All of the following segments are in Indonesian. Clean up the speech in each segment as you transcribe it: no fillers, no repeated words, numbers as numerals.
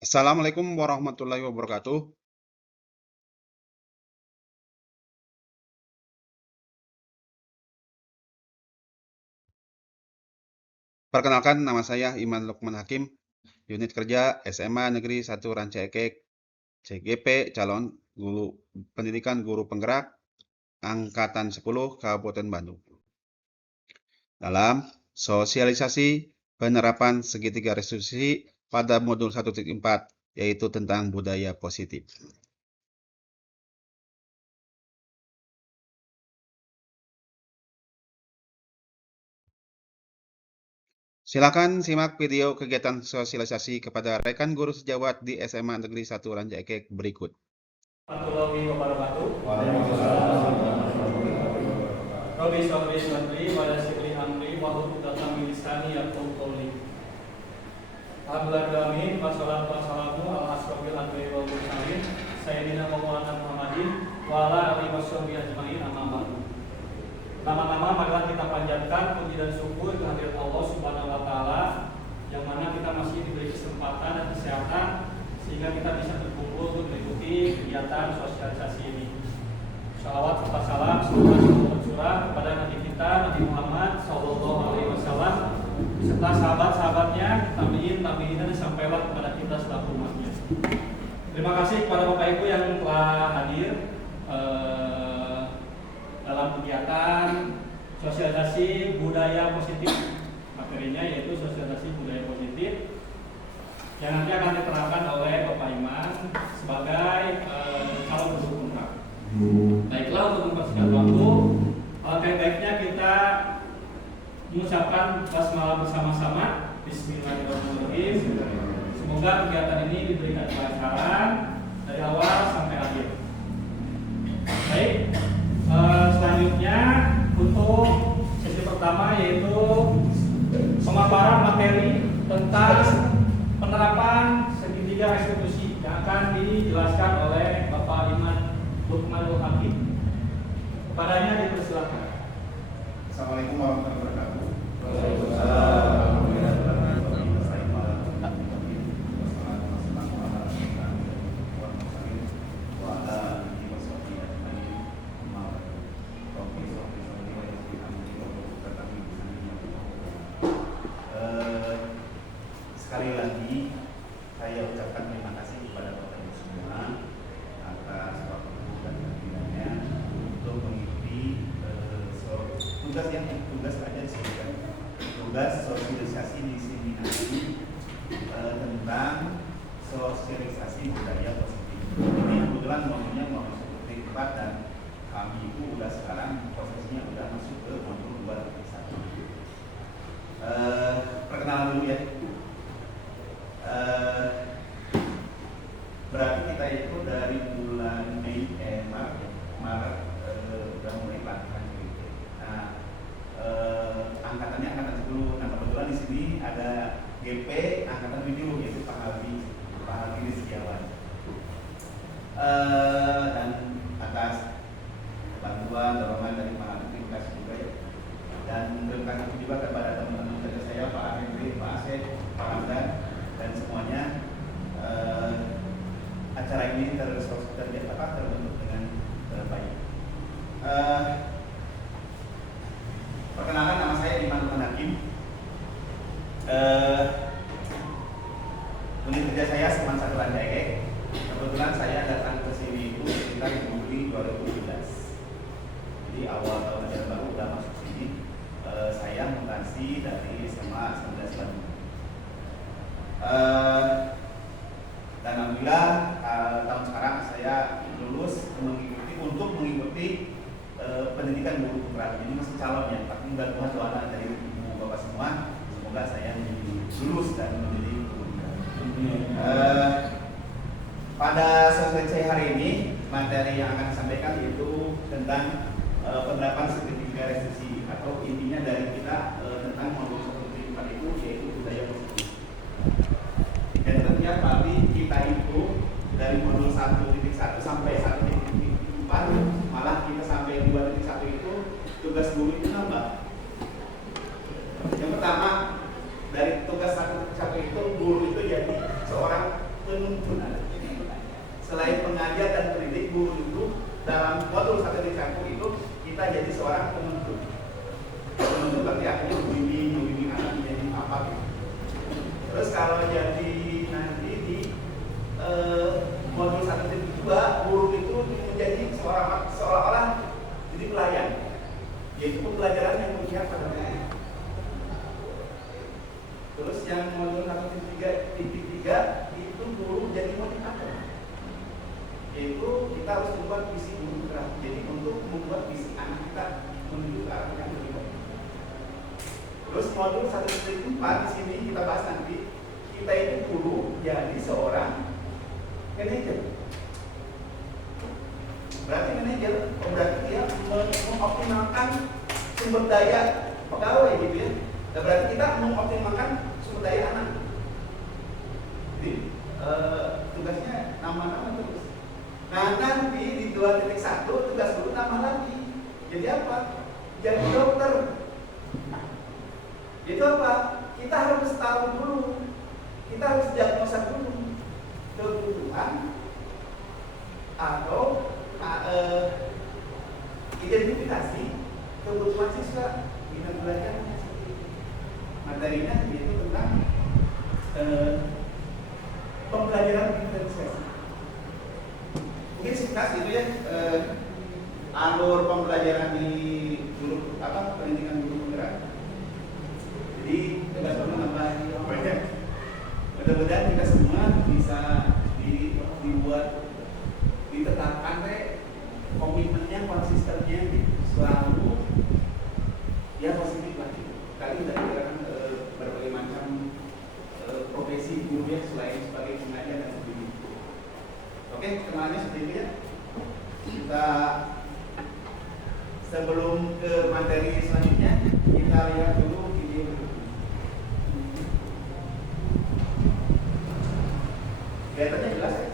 Assalamualaikum warahmatullahi wabarakatuh. Perkenalkan, nama saya Iman Lukman Hakim, unit kerja SMA Negeri 1 Rancaekek, CGP, calon guru pendidikan guru penggerak, Angkatan 10, Kabupaten Bandung. Dalam sosialisasi penerapan segitiga restitusi pada modul 1.4, yaitu tentang budaya positif. Silakan simak video kegiatan sosialisasi kepada rekan guru sejawat di SMA Negeri 1 Rancaekek berikut. Warahmatullahi wabarakatuh. Robi Sobri Swadri pada Sibli Amri Wahud Datang Milisani Yakum Qawli. Alhamdulillahirrahmanirrahim. Wassalamu ala asrofil adwi wa mursalin Sayyidina Maulana Muhammadin wa ala alihi washabihi ajma'in amma ba'du. Nama-nama marilah kita panjatkan puji dan syukur kehadirat Allah Subhanahu wa taala yang mana kita masih diberi kesempatan dan kesehatan sehingga kita bisa berkumpul untuk mengikuti kegiatan sosialisasi ini. Shalawat serta salam semoga tercurah kepada Nabi kita Nabi Muhammad Sallallahu Alaihi Wasallam beserta sahabat-sahabatnya, tabiin dan sampailah kepada kita selaku umatnya. Terima kasih kepada Bapak Ibu yang telah hadir dalam kegiatan sosialisasi budaya positif. Materinya yaitu sosialisasi budaya positif yang nanti akan diterangkan oleh Bapak Iman sebagai calon guru penggerak. Baiklah, untuk mempersingkat waktu, baik-baiknya kita mengucapkan basmalah bersama-sama. Bismillahirrahmanirrahim. Semoga kegiatan ini diberikan kelancaran dari awal sampai akhir. Baik, selanjutnya untuk sesi pertama yaitu pemaparan materi tentang penerapan segitiga restitusi yang akan dijelaskan oleh Bapak Iman Lukmanul Hakim. Kepadanya dipersilakan. Assalamualaikum warahmatullahi wabarakatuh. Sekali lagi saya ucapkan terima kasih kepada Bapak Ibu semua atas waktu dan kehadirannya untuk mengikuti tugas aja sih kan, tugas sosialisasi diseminasi tentang sosialisasi budaya positif. Ini kebetulan modulnya mau seperti 4 dan kami itu udah sekarang prosesnya udah masuk ke modul 2.1. Perkenalan dulu ya. Berarti kita itu dari bulan Maret udah mulai pelatihan gitu. Nah, angkatannya angkatan 10. Nah, kebetulan di sini ada GP angkatan 7 yaitu Pak Halvi Setiawan. Dan atas bantuan dorongan dari Pak Halvi, terima kasih juga ya. Dan terima kasih juga kepada teman-teman kerja saya, Pak Henry, Pak Asep, Pak Hamdan, dan semuanya. Acara ini terbentuk dengan baik. Perkenalkan, nama saya Iman Lukman Hakim. Unit kerja saya Seman 1 Rancaekek. Kebetulan saya datang ke sini itu sekitar Juli 2017. Jadi awal tahun ajaran baru udah masuk sini. Saya mutasi dari SMA 19 Bandung. Dan alhamdulillah tahun sekarang saya lulus mengikuti pendidikan guru penggerak. Ini masih calon ya, tapi mudah Tuhan doa dari ibu bapak semua, semoga saya lulus dan menjadi guru penggerak. Pada sesi hari ini materi yang akan disampaikan yaitu tentang penerapan segitiga restitusi atau intinya dari kita tentang modul 1.4 itu yaitu budaya positif. Dan tentunya tapi kita itu dari modul 1.1 sampai 1.4 malah kita sampai 2.1 itu tugas guru itu nambah. Yang pertama dari tugas 1.1 itu guru itu jadi seorang penuntun ada. Selain pengajar dan pendidik, guru itu dalam modul 1 itu kita jadi seorang penuntun. Penuntun berarti akhirnya membimbing anak menjadi apa gitu. Terus kalau jadi nanti di modul 1.2, guru itu menjadi seolah-olah jadi pelayan, yaitu pembelajaran yang berpihak pada mereka. Terus yang modul 1.3 itu guru jadi motivator, yaitu kita harus membuat visi guru gerak. Jadi untuk membuat visi anak kita menuju ke arah yang lebih baik. Terus modul 1.4 di sini kita bahas nanti, kita itu guru jadi seorang manajer. Berarti manajer, berarti dia mengoptimalkan sumber daya pegawai gitu ya. Dan berarti kita mengoptimalkan sumber daya anak. Jadi tugasnya nama-nama terus. Nah nanti di 2.1 tugas guru tambah lagi. Jadi apa? Jadi dokter. Itu apa? Kita harus tahu dulu. Kita harus diagnosa dulu kebutuhan atau identifikasi kebutuhan siswa dengan belajarnya. Materinya yaitu tentang pembelajaran diferensiasi. Mungkin singkat itu ya, alur pembelajaran di guru pendidikan guru penggerak. Jadi tugas guru nambah banyak. Mudah-mudahan kita semua bisa ditetapkan komitmennya, konsistennya selalu ya positif lah. Kali udah dikirakan berbagai macam profesi guru ya selain sebagai pengajar dan pendidik. Oke, kenalnya seperti itu ya. Kita sebelum ke materi selanjutnya, kita lihat dulu video berikut. Kelihatannya jelas ya?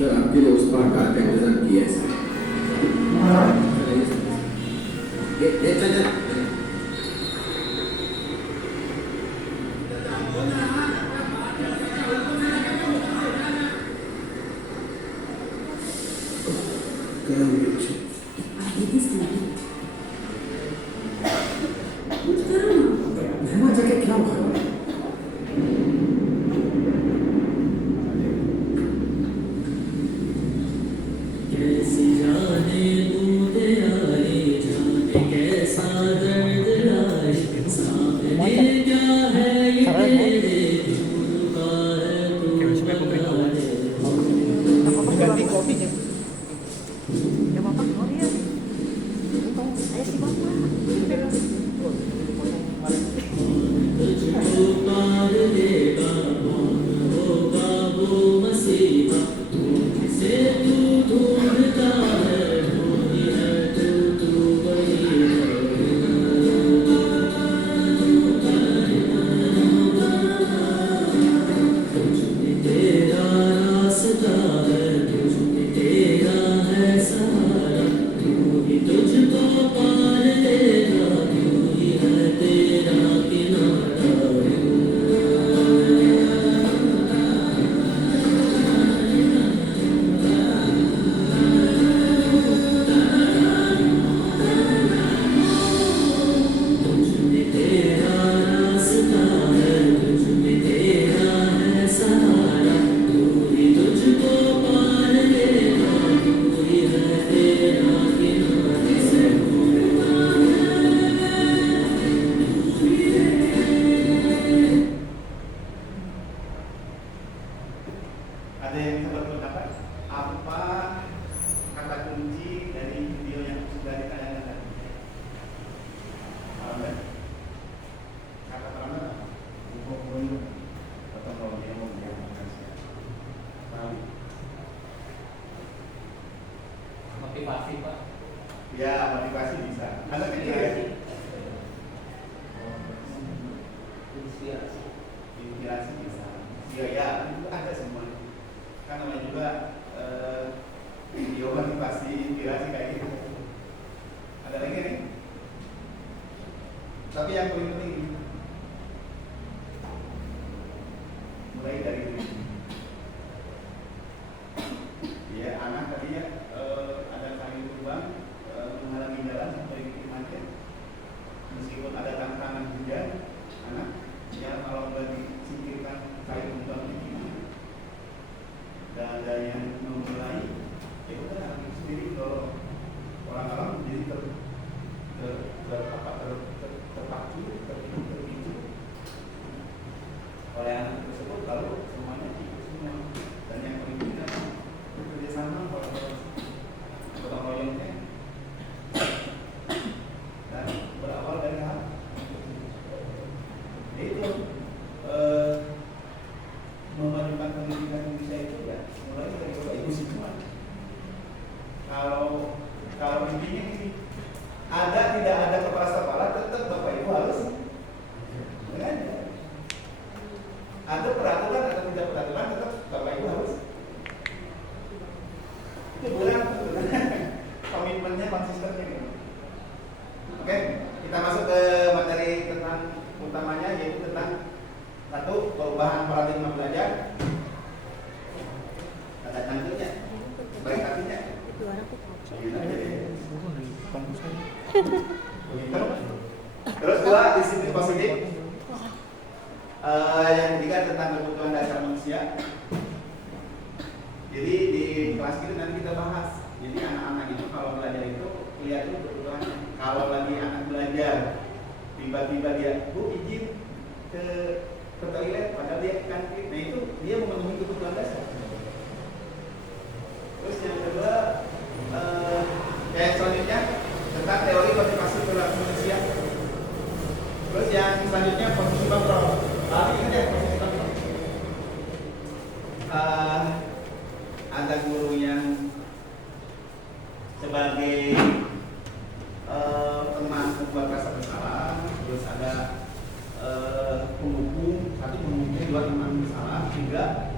Sir आपके लिए उस पार का इंतजाम किया है sir Motivasi Pak. Ya, motivasi bisa. Anak kecil ya? Inspirasi. inspirasi bisa. Ya itu ada semua. Kan namanya juga video motivasi, inspirasi kayak gitu. Ada lagi nih. Tapi yang paling penting ini. Mulai dari ini. Ya, anak tadinya ada kayu lubang menghalangi jalan sampai bikin macet. Meskipun ada tantangan hujan, anak ya kalau sudah disingkirkan kayu lubang ini dan ada yang memulai, ya udah anak sendiri kalau orang-orang jadi terpacu, terpicu oleh anak tersebut, lalu semuanya ikut semua. Dan yang paling penting bekerja sama, gotong royongnya, dan berawal dari hal itu memajukan pendidikan Indonesia itu ya mulai dari Bapak Ibu semua. Kalau intinya ini ada tidak ada kepala sekolah, tetap Bapak Ibu harus mengajar. Ada peraturan atau tidak peraturan, tetap Bapak Ibu harus. Itu bukan komitmennya konsistennya. Oke, kita masuk ke materi tentang utamanya, yaitu tentang satu, perubahan paradigma belajar. Ada cantiknya, baik artinya. Terus dua, disiplin positif. Yang ketiga tentang kebutuhan dasar manusia. Jadi di kelas kita nanti kita bahas. Jadi anak-anak itu kalau belajar itu lihat tuh kebutuhannya. Kalau lagi anak belajar, tiba-tiba dia, Bu izin ke toilet, padahal dia ke kantin. Nah itu dia memenuhi kebutuhan dasar. Terus yang kedua, yang selanjutnya tentang teori motivasi perilaku manusia. Terus yang selanjutnya posisi kontrol. Ini ya posisi kontrol. Ada guru yang sebagai teman membuat rasa bersalah, terus ada penghukum, satu penghukum, dua teman bersalah, tiga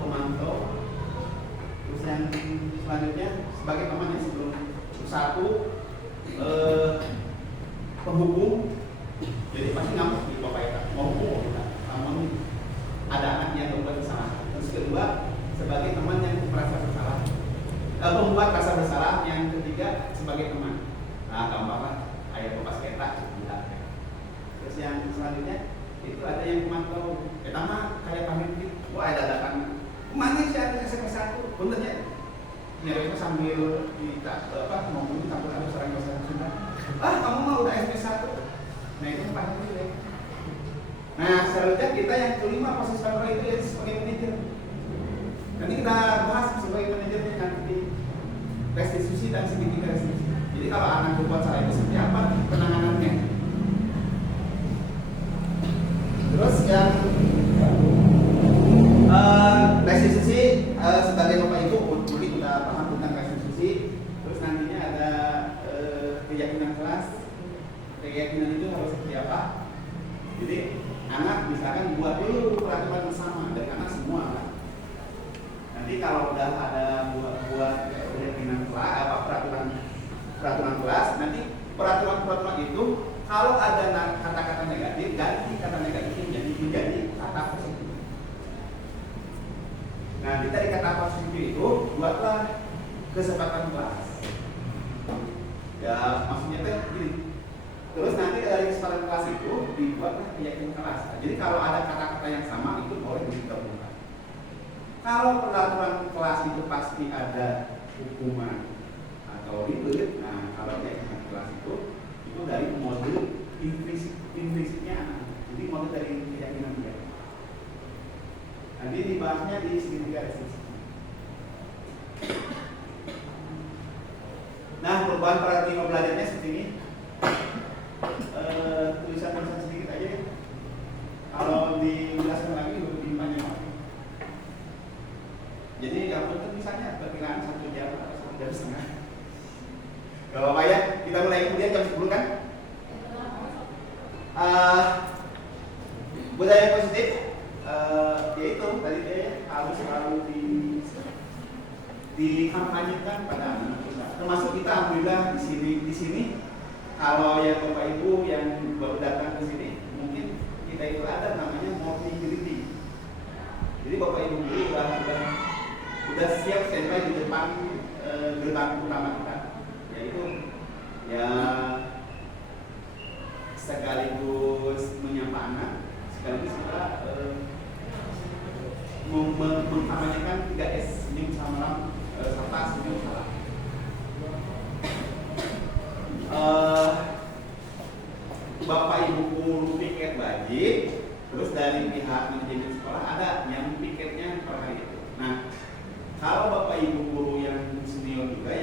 pemantau. Terus yang selanjutnya sebagai temannya sebelum satu penghukum, jadi pasti nggak di bapak ya, mau hukum kita, namun ada anak yang berbuat kesalahan. Terus kedua sebagai teman yang merasa bersalah, membuat rasa bersalah. Yang ketiga sebagai teman. Nah gampanglah, ayat bapak sekitar. Terus yang selanjutnya itu ada yang memantau. Pertama kayak pamit, wah ada dadakan. Mana sih ada SMS satu? Benernya nyari sambil kita ngomongin sambil ada serang bahasa Sunda. Kamu mau udah SMS satu? Nah itu paham ya. Nah selanjutnya kita yang kelima posisi kontrol itu ya sebagai manajer. Nanti kita bahas sebagai manajernya nanti di restitusi dan segitiga restitusi. Jadi kalau anak berbuat salah itu seperti apa penanganannya? Terus yang restitusi sebagai bapak ibu mungkin sudah paham tentang restitusi. Terus nantinya ada keyakinan kelas. Keyakinan itu harus seperti apa? Jadi anak misalkan buat dulu peraturan bersama dari anak semua. Nanti kalau udah ada buat keyakinan kelas, peraturan kelas, nanti peraturan itu kalau ada kata-kata negatif, ganti kata negatif menjadi kata positif. Nah, kita di kata positif itu buatlah kesepakatan kelas. Ya, maksudnya teh gini. Terus nanti dari kesepakatan kelas itu dibuatlah keyakinan kelas. Jadi kalau ada kata-kata yang sama itu boleh digabungkan. Kalau peraturan kelas itu pasti ada hukuman atau ribet. Nah, kalau keyakinan kelas itu dari model implikitnya anak. Jadi model dari keyakinan dia. Nanti dibahasnya di segitiga restitusi. Nah, perubahan paradigma belajarnya seperti ini. Tulisan-tulisan sedikit aja ya. Kalau dijelaskan lagi lebih panjang lagi. Jadi yang penting misalnya perkiraan 1 jam atau 1 jam setengah. Gak apa-apa ya, kita mulai kemudian jam 10 kan? Budaya positif ya itu tadi dia harus selalu dikampanyekan pada anak kita. Termasuk kita alhamdulillah di sini kalau ya Bapak Ibu yang baru datang ke sini mungkin kita itu ada namanya morning greeting. Jadi Bapak Ibu guru udah siap standby di depan gerbang utama kita, yaitu ya sekaligus menyapa anak, sekaligus kita mengkampanyekan 3S, senyum salam, sapa senyum salam. Bapak Ibu guru piket wajib, terus dari pihak manajemen sekolah ada yang piketnya per hari itu. Nah, kalau Bapak Ibu guru yang senior juga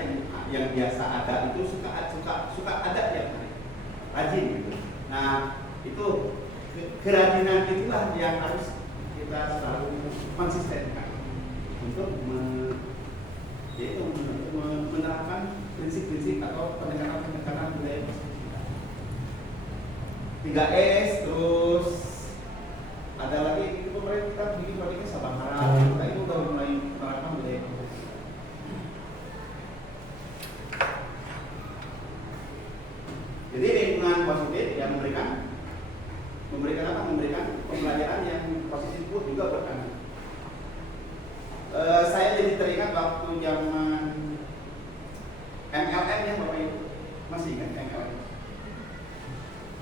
yang biasa ada itu suka ada yang rajin gitu. Nah, itu kerajinan itulah yang harus kita selalu konsistenkan untuk menerapkan prinsip-prinsip atau pendekatan budaya positif kita. 3S, terus ada lagi itu kemarin kita bikin proyeknya Sabang Harap. Kita itu udah mulai menerapkan budaya positif. Jadi lingkungan positif yang memberikan apa? Memberikan pembelajaran yang positif pun juga buat anak. Saya jadi teringat waktu zaman MLM ya Bapak Ibu, masih ingat MLM?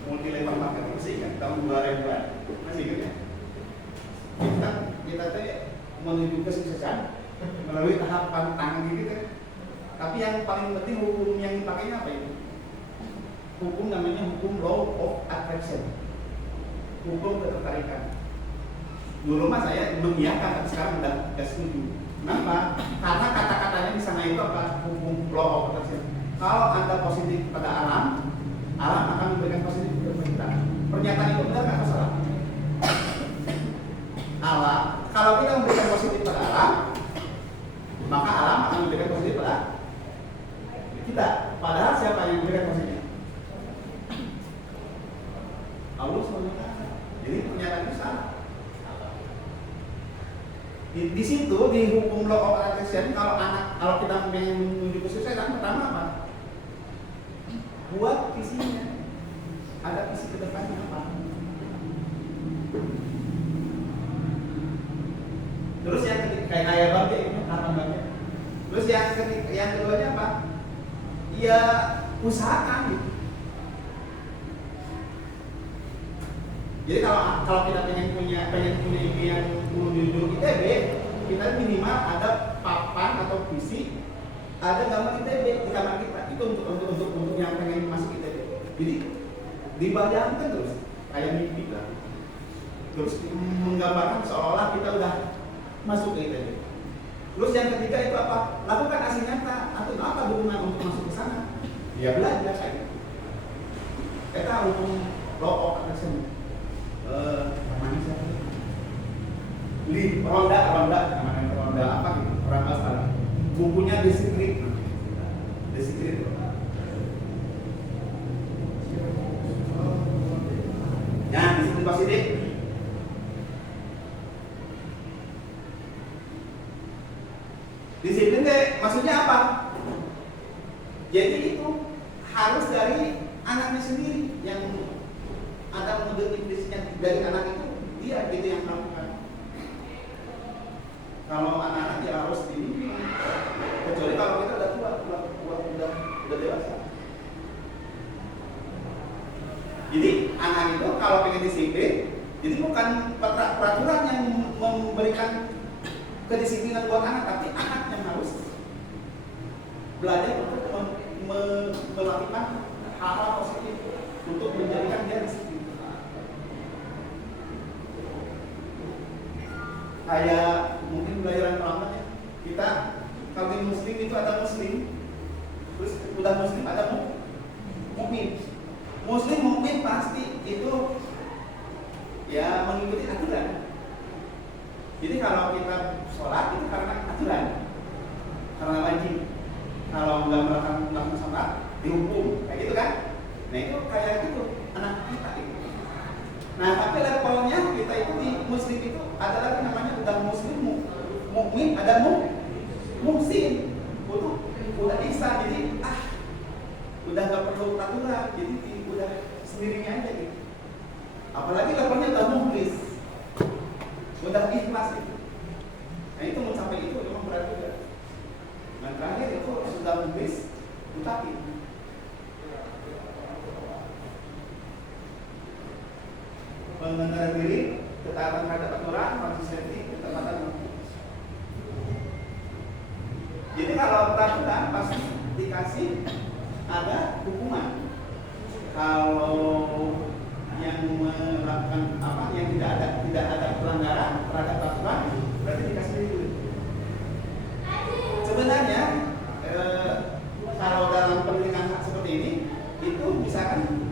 Multi level marketing, masih ingat tahun 2000-an, masih ingat ya? Kita tuh menuju kesuksesan melalui tahapan tangan gitu kan. Tapi yang paling penting hukum yang dipakainya apa itu? Hukum namanya hukum law of attraction, hukum ketertarikan. Dulu mah saya mengiyakan, tapi sekarang udah gak setuju. Kenapa? Karena kata-katanya di sana itu apa? Hukum law of attraction. Kalau Anda positif pada alam, alam akan memberikan positif kepada kita. Pernyataan itu benar nggak salah? Alam, kalau kita memberikan positif pada alam, maka alam akan memberikan positif pada kita. Padahal siapa yang memberikan positif? Allah SWT. Jadi pernyataan itu salah. Di situ di hukum law of attraction, kalau kita ingin menuju kesuksesan, pertama apa? Buat visinya. Ada visi ke depannya apa? Terus yang ketiga kayak bangke ini apa bangke? Terus yang keduanya apa? Ya usahakan gitu. Jadi kalau kita pengen punya yang menuju ITB, kita minimal ada papan atau visi, ada gambar ITB di kamar kita. Itu untuk yang pengen masuk ITB. Jadi dibayangkan terus kayak mimpi lah. Terus menggambarkan seolah-olah kita udah masuk ke ITB. Terus yang ketiga itu apa? Lakukan aksi nyata. Atau apa dukungan untuk masuk ke sana? Ya belajar kayak. Kita hukum law of attraction. Namanya siapa? Ronda apa gitu? Orang asal. Bukunya The Secret. Ya, disiplin positif. Disiplin deh, maksudnya apa? Jadi itu harus dari anaknya sendiri yang ada model iblisnya dari anak itu, dia gitu yang melakukan. Kalau anak-anak ya harus ini, kecuali kalau kita udah tua, udah dewasa. Jadi anak itu kalau pengen disiplin, jadi bukan peraturan yang memberikan kedisiplinan buat anak, tapi anak yang harus belajar untuk melakukan hal-hal positif untuk menjadikan dia disiplin. Kayak mungkin pelajaran pertama ya, kita kalau di muslim itu ada muslim, terus udah muslim ada mukmin. Mukmin pasti itu ya mengikuti aturan. Jadi kalau kita sholat itu karena aturan, karena wajib. Kalau nggak melakukan sholat dihukum, kayak gitu kan? Nah itu kayak gitu anak kita itu. Nah tapi levelnya kita itu di muslim itu ada lagi namanya udah muslim, mukmin, ada muhsin. Udah ihsan, jadi udah nggak perlu peraturan, jadi udah sendirinya aja gitu. Apalagi levelnya udah mukhlis, udah ikhlas gitu. Nah itu mencapai itu memang berat juga. Dan terakhir itu sudah mukhlis, mutakin. Mengenal diri, ketaatan terhadap aturan, konsistensi, ketepatan. Jadi kalau peraturan pasti dikasih ada hukuman. Kalau yang melakukan yang tidak ada pelanggaran terhadap peraturan, berarti dikasih itu. Sebenarnya kalau dalam pendidikan seperti ini, itu misalkan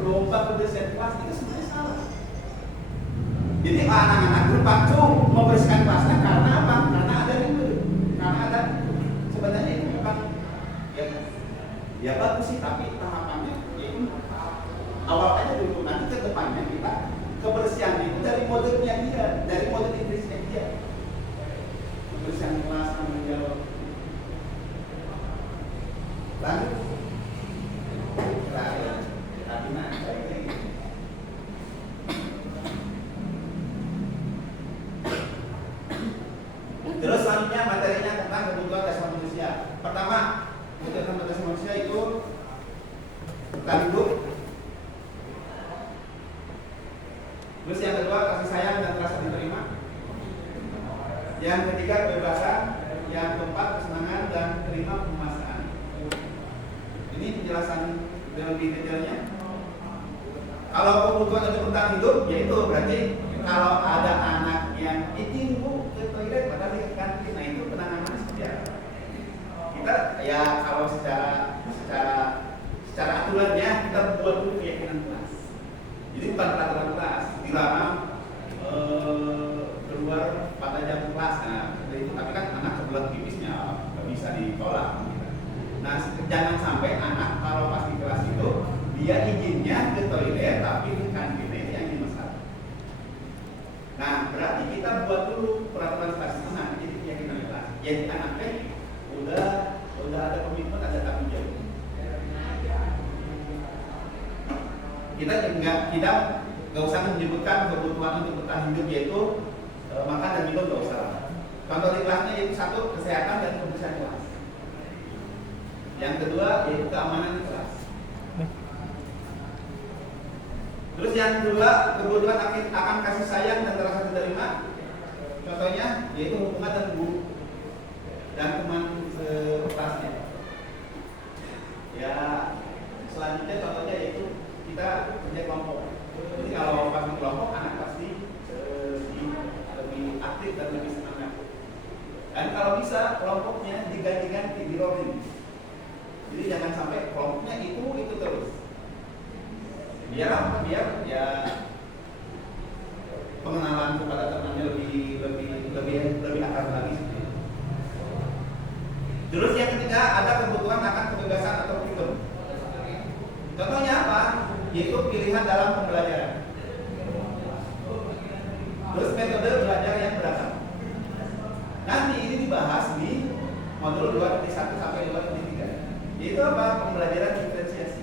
lomba kebersihan kelas itu sebenarnya salah. Jadi anak-anak terpacu membersihkan kelasnya karena apa? Karena ada itu. Karena ada sebenarnya itu bukan ya bagus sih, tapi tahapannya yaitu awal aja dulu, nanti ke depannya kita kebersihan itu dari modelnya dia, dari model Inggrisnya dia. Kebersihan kelas, tanggung jawab. Lanjut. Terus selanjutnya materinya tentang kebutuhan dasar manusia. Pertama, kebutuhan dasar manusia itu bertahan hidup. Terus yang kedua, kasih sayang dan rasa diterima. Yang ketiga, kebebasan. Yang keempat, kesenangan dan terima pemasaan. Ini penjelasan lebih detailnya. Kalau kebutuhan untuk bertahan hidup, yaitu berarti kalau ada anak yang izin bu ke toilet padahal di kantin, nah itu penanganannya seperti apa? Kita ya kalau secara aturannya kita buat dulu keyakinan kelas. Jadi bukan peraturan kelas, dilarang keluar pada jam kelas. Nah itu, tapi kan anak kebelet pipisnya nggak bisa ditolak. Nah jangan sampai anak kalau pas di kelas itu dia izinnya ke toilet tapi di kantin itu yang dimasak. Nah berarti kita buat dulu peraturan kelas itu nanti jadi keyakinan kelas. Jadi anaknya udah ada komitmen, ada tanggung jawab. Kita nggak usah menyebutkan kebutuhan untuk bertahan hidup, yaitu makan dan minum nggak usah. Contoh di kelasnya yaitu satu, kesehatan dan kebersihan kelas. Yang kedua yaitu keamanan di kelas. Terus yang kedua, kebutuhan akan kasih sayang dan rasa diterima. Contohnya yaitu hubungan dan guru dan teman sekelasnya. Ya, selanjutnya contohnya yaitu kita kerja kelompok. Jadi kalau pas di kelompok, anak pasti lebih aktif dan lebih semangat. Dan kalau bisa kelompoknya diganti-ganti, di rolling. Jadi jangan sampai kelompoknya itu terus. Biar ya pengenalan kepada temannya lebih akrab lagi. Terus yang ketiga, ada kebutuhan akan kebebasan atau freedom. Contohnya apa? Yaitu pilihan dalam pembelajaran. Terus metode belajar yang beragam. Nanti ini dibahas di modul 2.1 sampai 2.3. Yaitu apa? Pembelajaran diferensiasi.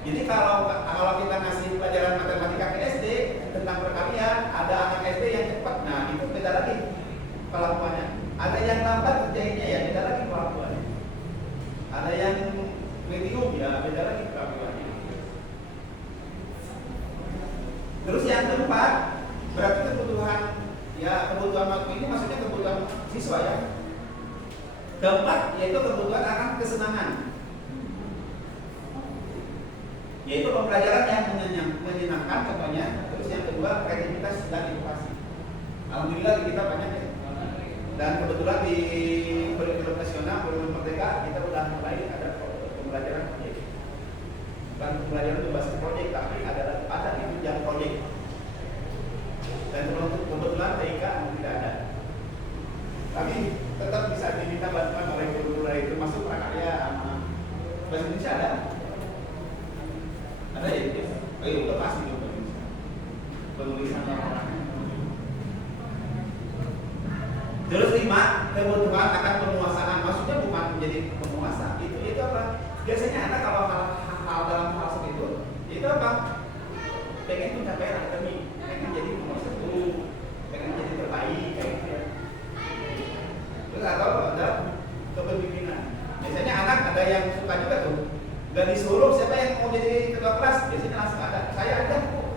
Jadi kalau kita ngasih pelajaran matematika ke SD tentang perkalian, ada anak SD yang cepat, nah itu beda lagi kelakuannya. Ada yang lambat kerjainnya, ya beda lagi kelakuannya. Ada yang medium, ya beda lagi kelakuannya. Terus yang keempat, berarti kebutuhan waktu ini maksudnya kebutuhan siswa ya. Keempat yaitu kebutuhan akan kesenangan, yaitu pembelajaran yang menyenangkan contohnya. Terus yang kedua, kreativitas dan inovasi. Alhamdulillah di kita banyak ya. Dan kebetulan di kurikulum nasional, kurikulum merdeka kita udah mulai ada pembelajaran proyek. Bukan pembelajaran berbasis proyek, tapi ada itu yang proyek. Dan kebetulan TIK tidak ada. Tapi tetap bisa diminta bantuan oleh guru-guru itu, termasuk prakarya sama bahasa Indonesia ada. Ada ya? Udah pasti dong bahasa Indonesia. penulisan laporan. Terus 5, kebutuhan akan penguasaan. Maksudnya bukan menjadi penguasa. Itu apa? Biasanya anak kalau hal dalam hal seperti itu apa? Pengen mencapai akademik, pengen jadi nomor 1, pengen jadi terbaik kayak gitu ya. Terus atau ada kepemimpinan. Biasanya anak ada yang suka juga tuh. Gak disuruh siapa yang mau jadi ketua kelas, biasanya langsung ada. Saya ada kok.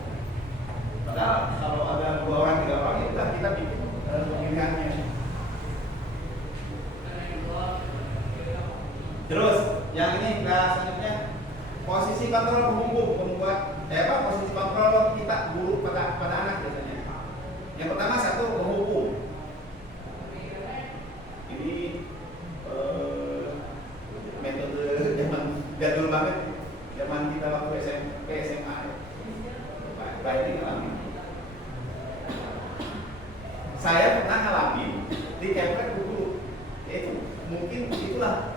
Padahal kalau ada 2 orang 3 orang itu kan kita bikin pemilihannya. Terus yang ini selanjutnya posisi kontrol pembuku membuat posisi kontrol kita guru pada anak biasanya. Yang pertama 1 menghukum. Ini metode zaman jadul banget, zaman kita waktu SMP SMA. Baik ini ngalamin. Saya pernah ngalamin di kepret guru. Itu mungkin itulah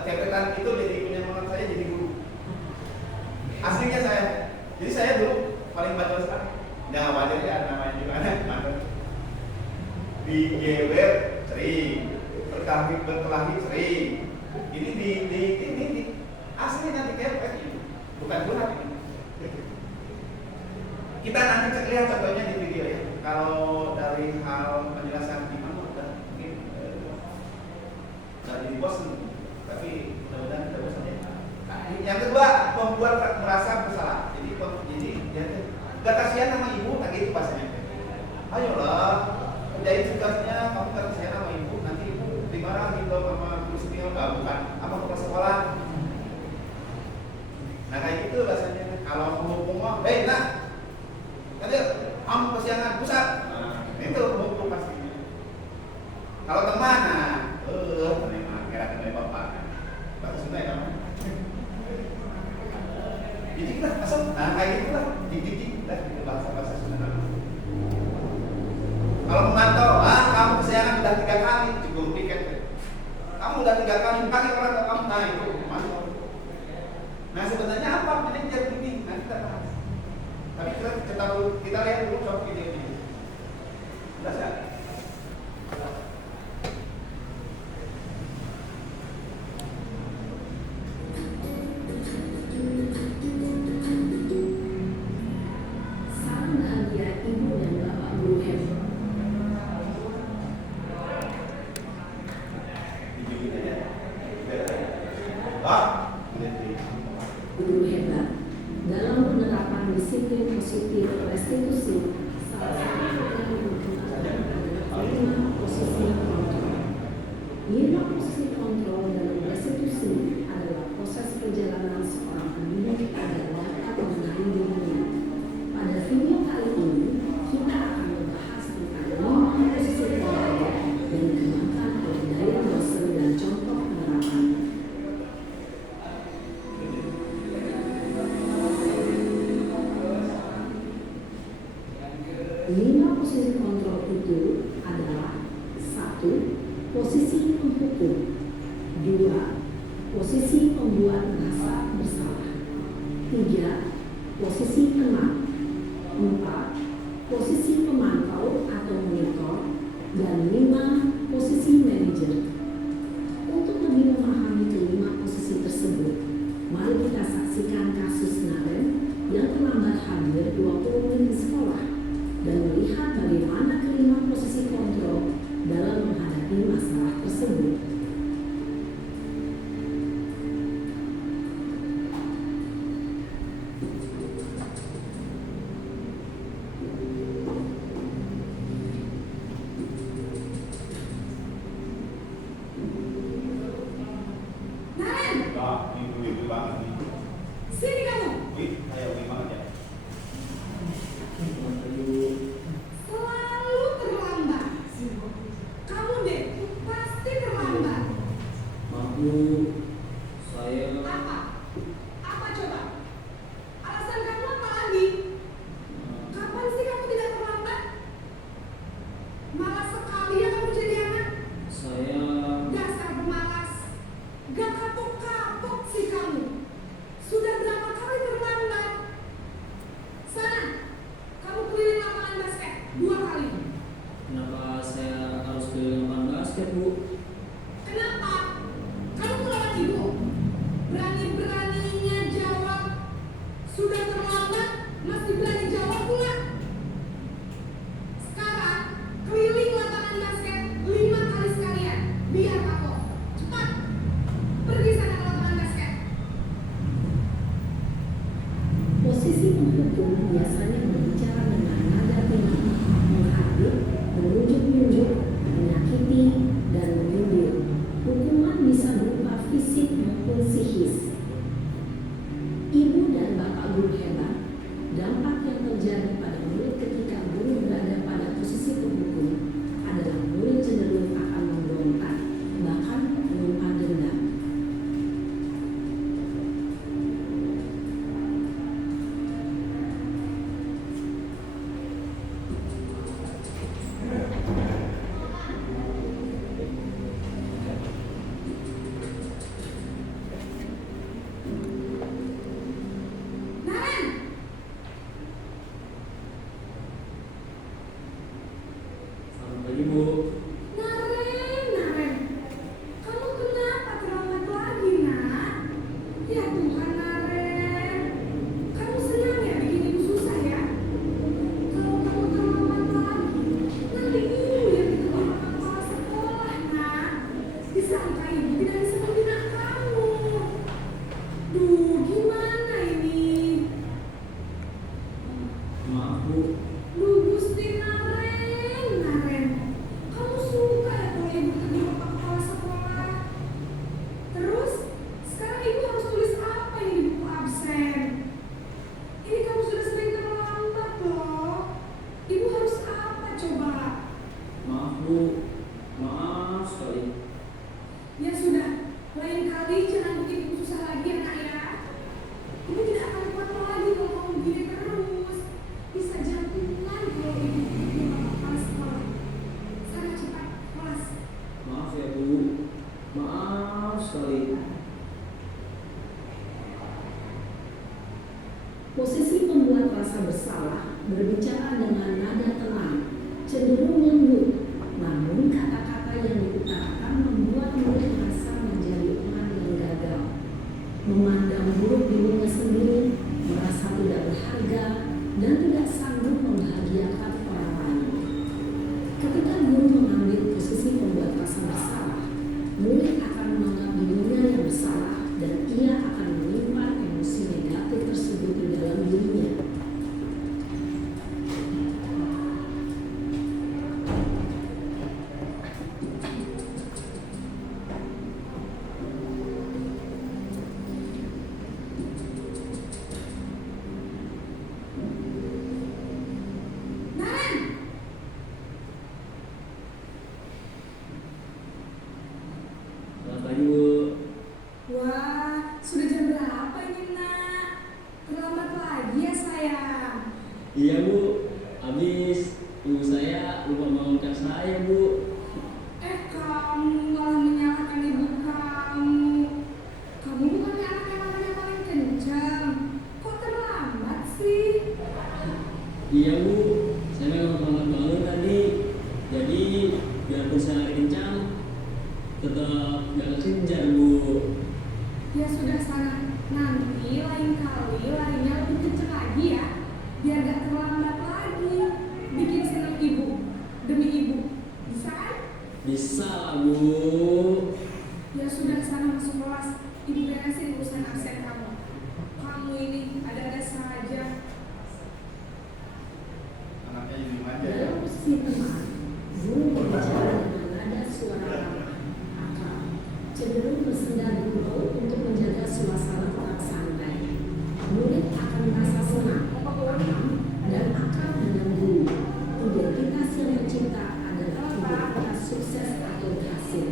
kepretan itu jadi penyemangat saya jadi guru. Aslinya saya. Jadi saya dulu paling bandel sekali. Jangan wajar ya namanya juga anak. Di GWR sering, berkelahi sering. Ini di aslinya di kepret ini, bukan curhat ini. Kita nanti lihat contohnya di video ya. Kalau dari hal penjelasan gimana udah mungkin jadi bosan. Tapi mudah-mudahan kita bisa ya. Yang kedua, membuat merasa bersalah. Jadi gak kasihan sama ibu, tak gitu bahasanya. Ayolah, kerjain tugasnya, kamu gak kasihan sama ibu, nanti ibu dimarahin gitu sama guru senior, bukan apa ke sekolah. Nah kayak gitu bahasanya. Kalau menghukum mah, nak, nanti kamu kesiangan pusat. Nah, itu menghukum pastinya. Kalau teman, kira-kira bapak. Bahasa Sunda ya namanya. Didik lah, asal. Nah kayak gitu lah, didik lah, itu bahasa Sunda. Kalau memantau, kamu kesayangan udah 3 kali, cukup tiket. Kamu udah 3 kali pakai orang ke kamu, nah itu memantau. Nah sebenarnya apa manajer ini? Nah kita bahas. Tapi kita lihat dulu coba video ini. Udah sehat. Guru hebat dalam penerapan disiplin positif restitusi. Salah satu yang berkembang adalah 5 posisi kontrol. 5 posisi kontrol dalam restitusi adalah proses perjalanan seorang pendidik agar dapat mengenali dirinya. Pada video kali ini kita akan membahas tentang 5 posisi kontrol yang dikembangkan oleh daya dosen dan contoh penerapan. 5 posisi kontrol itu adalah 1. Posisi menghukum. 2. Posisi membuat merasa bersalah. 3. Posisi tenang. 4. Posisi pemantau atau monitor. Dan 5. Posisi manajer. Untuk lebih memahami kelima posisi tersebut, mari kita saksikan kasus Naren yang terlambat hadir 20 menit di sekolah dan melihat bagaimana kelima posisi kontrol dalam menghadapi masalah tersebut. Ini banget nih. Sini kamu. Wih, ayo banget ya. Selalu terlambat. Kamu deh pasti terlambat. Maaf Bu. Duh Gusti Naren. Kamu suka ya kalau ibu tegur bapak kepala sekolah? Terus, sekarang ibu harus tulis apa ini di buku absen? Ini kamu sudah sering terlambat loh. Ibu harus apa coba? Maaf Bu. Maaf sekali. Ya sudah, lain kali jangan bikin ibu susah lagi ya nak ya. Ibu tidak akan kuat lagi kalau kamu begini terus. Bisa jantungan kalau ibu tegur bapak kepala sekolah. Sana cepat kelas. Maaf ya Bu. Maaf sekali. Posisi pembuat rasa bersalah berbicara dengan nada tenang, cenderung lembut, namun kata-kata yang diutarakan membuat murid merasa menjadi orang yang gagal, memandang buruk dirinya sendiri, merasa tidak berharga, dan tidak sanggup membahagiakan orang lain. Ketika guru mengambil posisi pembuat rasa bersalah, murid akan menganggap dirinya yang bersalah dan ia akan menyimpan emosi negatif tersebut di dalam dirinya. Naren, Selamat pagi Bu. wah, sudah jam berapa ini nak? Terlambat lagi ya sayang. Iya Bu. Habis ibu saya lupa bangunkan saya Bu. Kamu malah menyalahkan ibu kamu. Kamu bukannya anak yang namanya paling kencang. Kok terlambat sih? Iya Bu. Saya memang terlambat bangun tadi. Jadi biarpun saya lari kencang, tetap gak kejar Bu. Ya sudah sana. Nanti lain kali larinya lebih kencang lagi ya. Biar gak terlambat lagi. Bikin senang ibu. Demi ibu. Bisa kan? Bisa lah Bu. Ya sudah sana masuk kelas. Ibu beresin urusan absen kamu. Kamu ini ada-ada saja. Anaknya jadi manja ya. Dalam posisi tenang, guru berbicara dengan nada suara ramah, akal, cenderung bersenda gurau untuk menjaga suasana tetap santai. Murid akan merasa senang, paham, dan akrab dengan guru. Identitas yang tercipta adalah identitas sukses atau berhasil.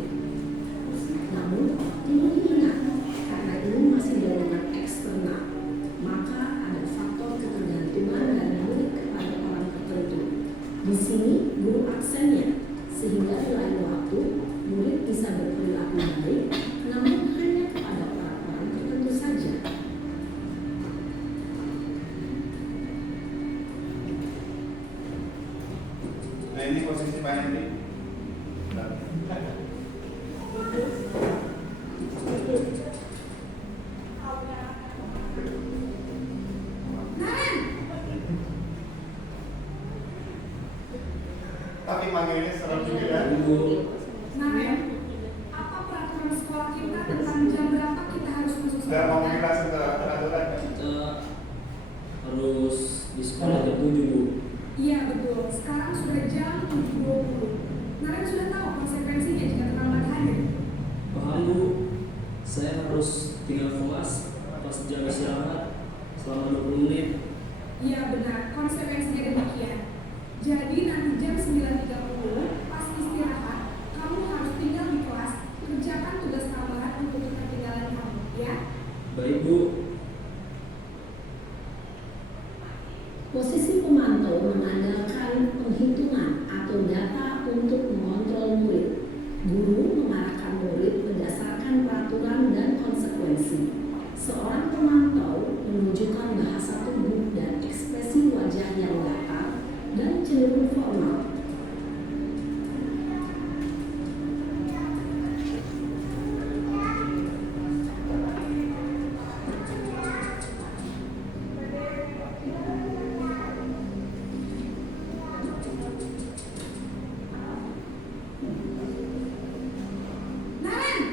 Namun, perlu diingat, karena ini masih dorongan eksternal, maka ada faktor ketergantungan dari murid kepada orang tertentu. Di sini, guru aksennya, sehingga di lain waktu, murid bisa berperilaku baik, namun hanya kepada orang-orang tertentu saja. Nah ini posisi Pak Henry. Naren, Tapi manggilnya serem juga ya. Bu. Naren, apa peraturan sekolah kita tentang jam berapa kita harus masuk Nggak mau sekolah? menjelaskan peraturan. Kita harus di sekolah jam 7 Bu. Iya betul, sekarang sudah jam 7.20. Naren sudah tahu konsekuensinya jika terlambat hadir. Paham Bu. Saya harus tinggal kelas pas jam istirahat selama 20 menit. Iya benar, konsekuensinya demikian. Jadi nanti jam 9.30 pas istirahat, kamu harus tinggal di kelas, kerjakan tugas tambahan untuk ketertinggalan kamu, ya? Baik Bu. Posisi pemantau mengandalkan penghitungan atau data untuk mengontrol murid. Guru mengarahkan murid berdasarkan peraturan dan konsekuensi. Seorang pemantau menunjukkan bahasa tubuh dan ekspresi wajah yang datar dan cenderung formal. Naren,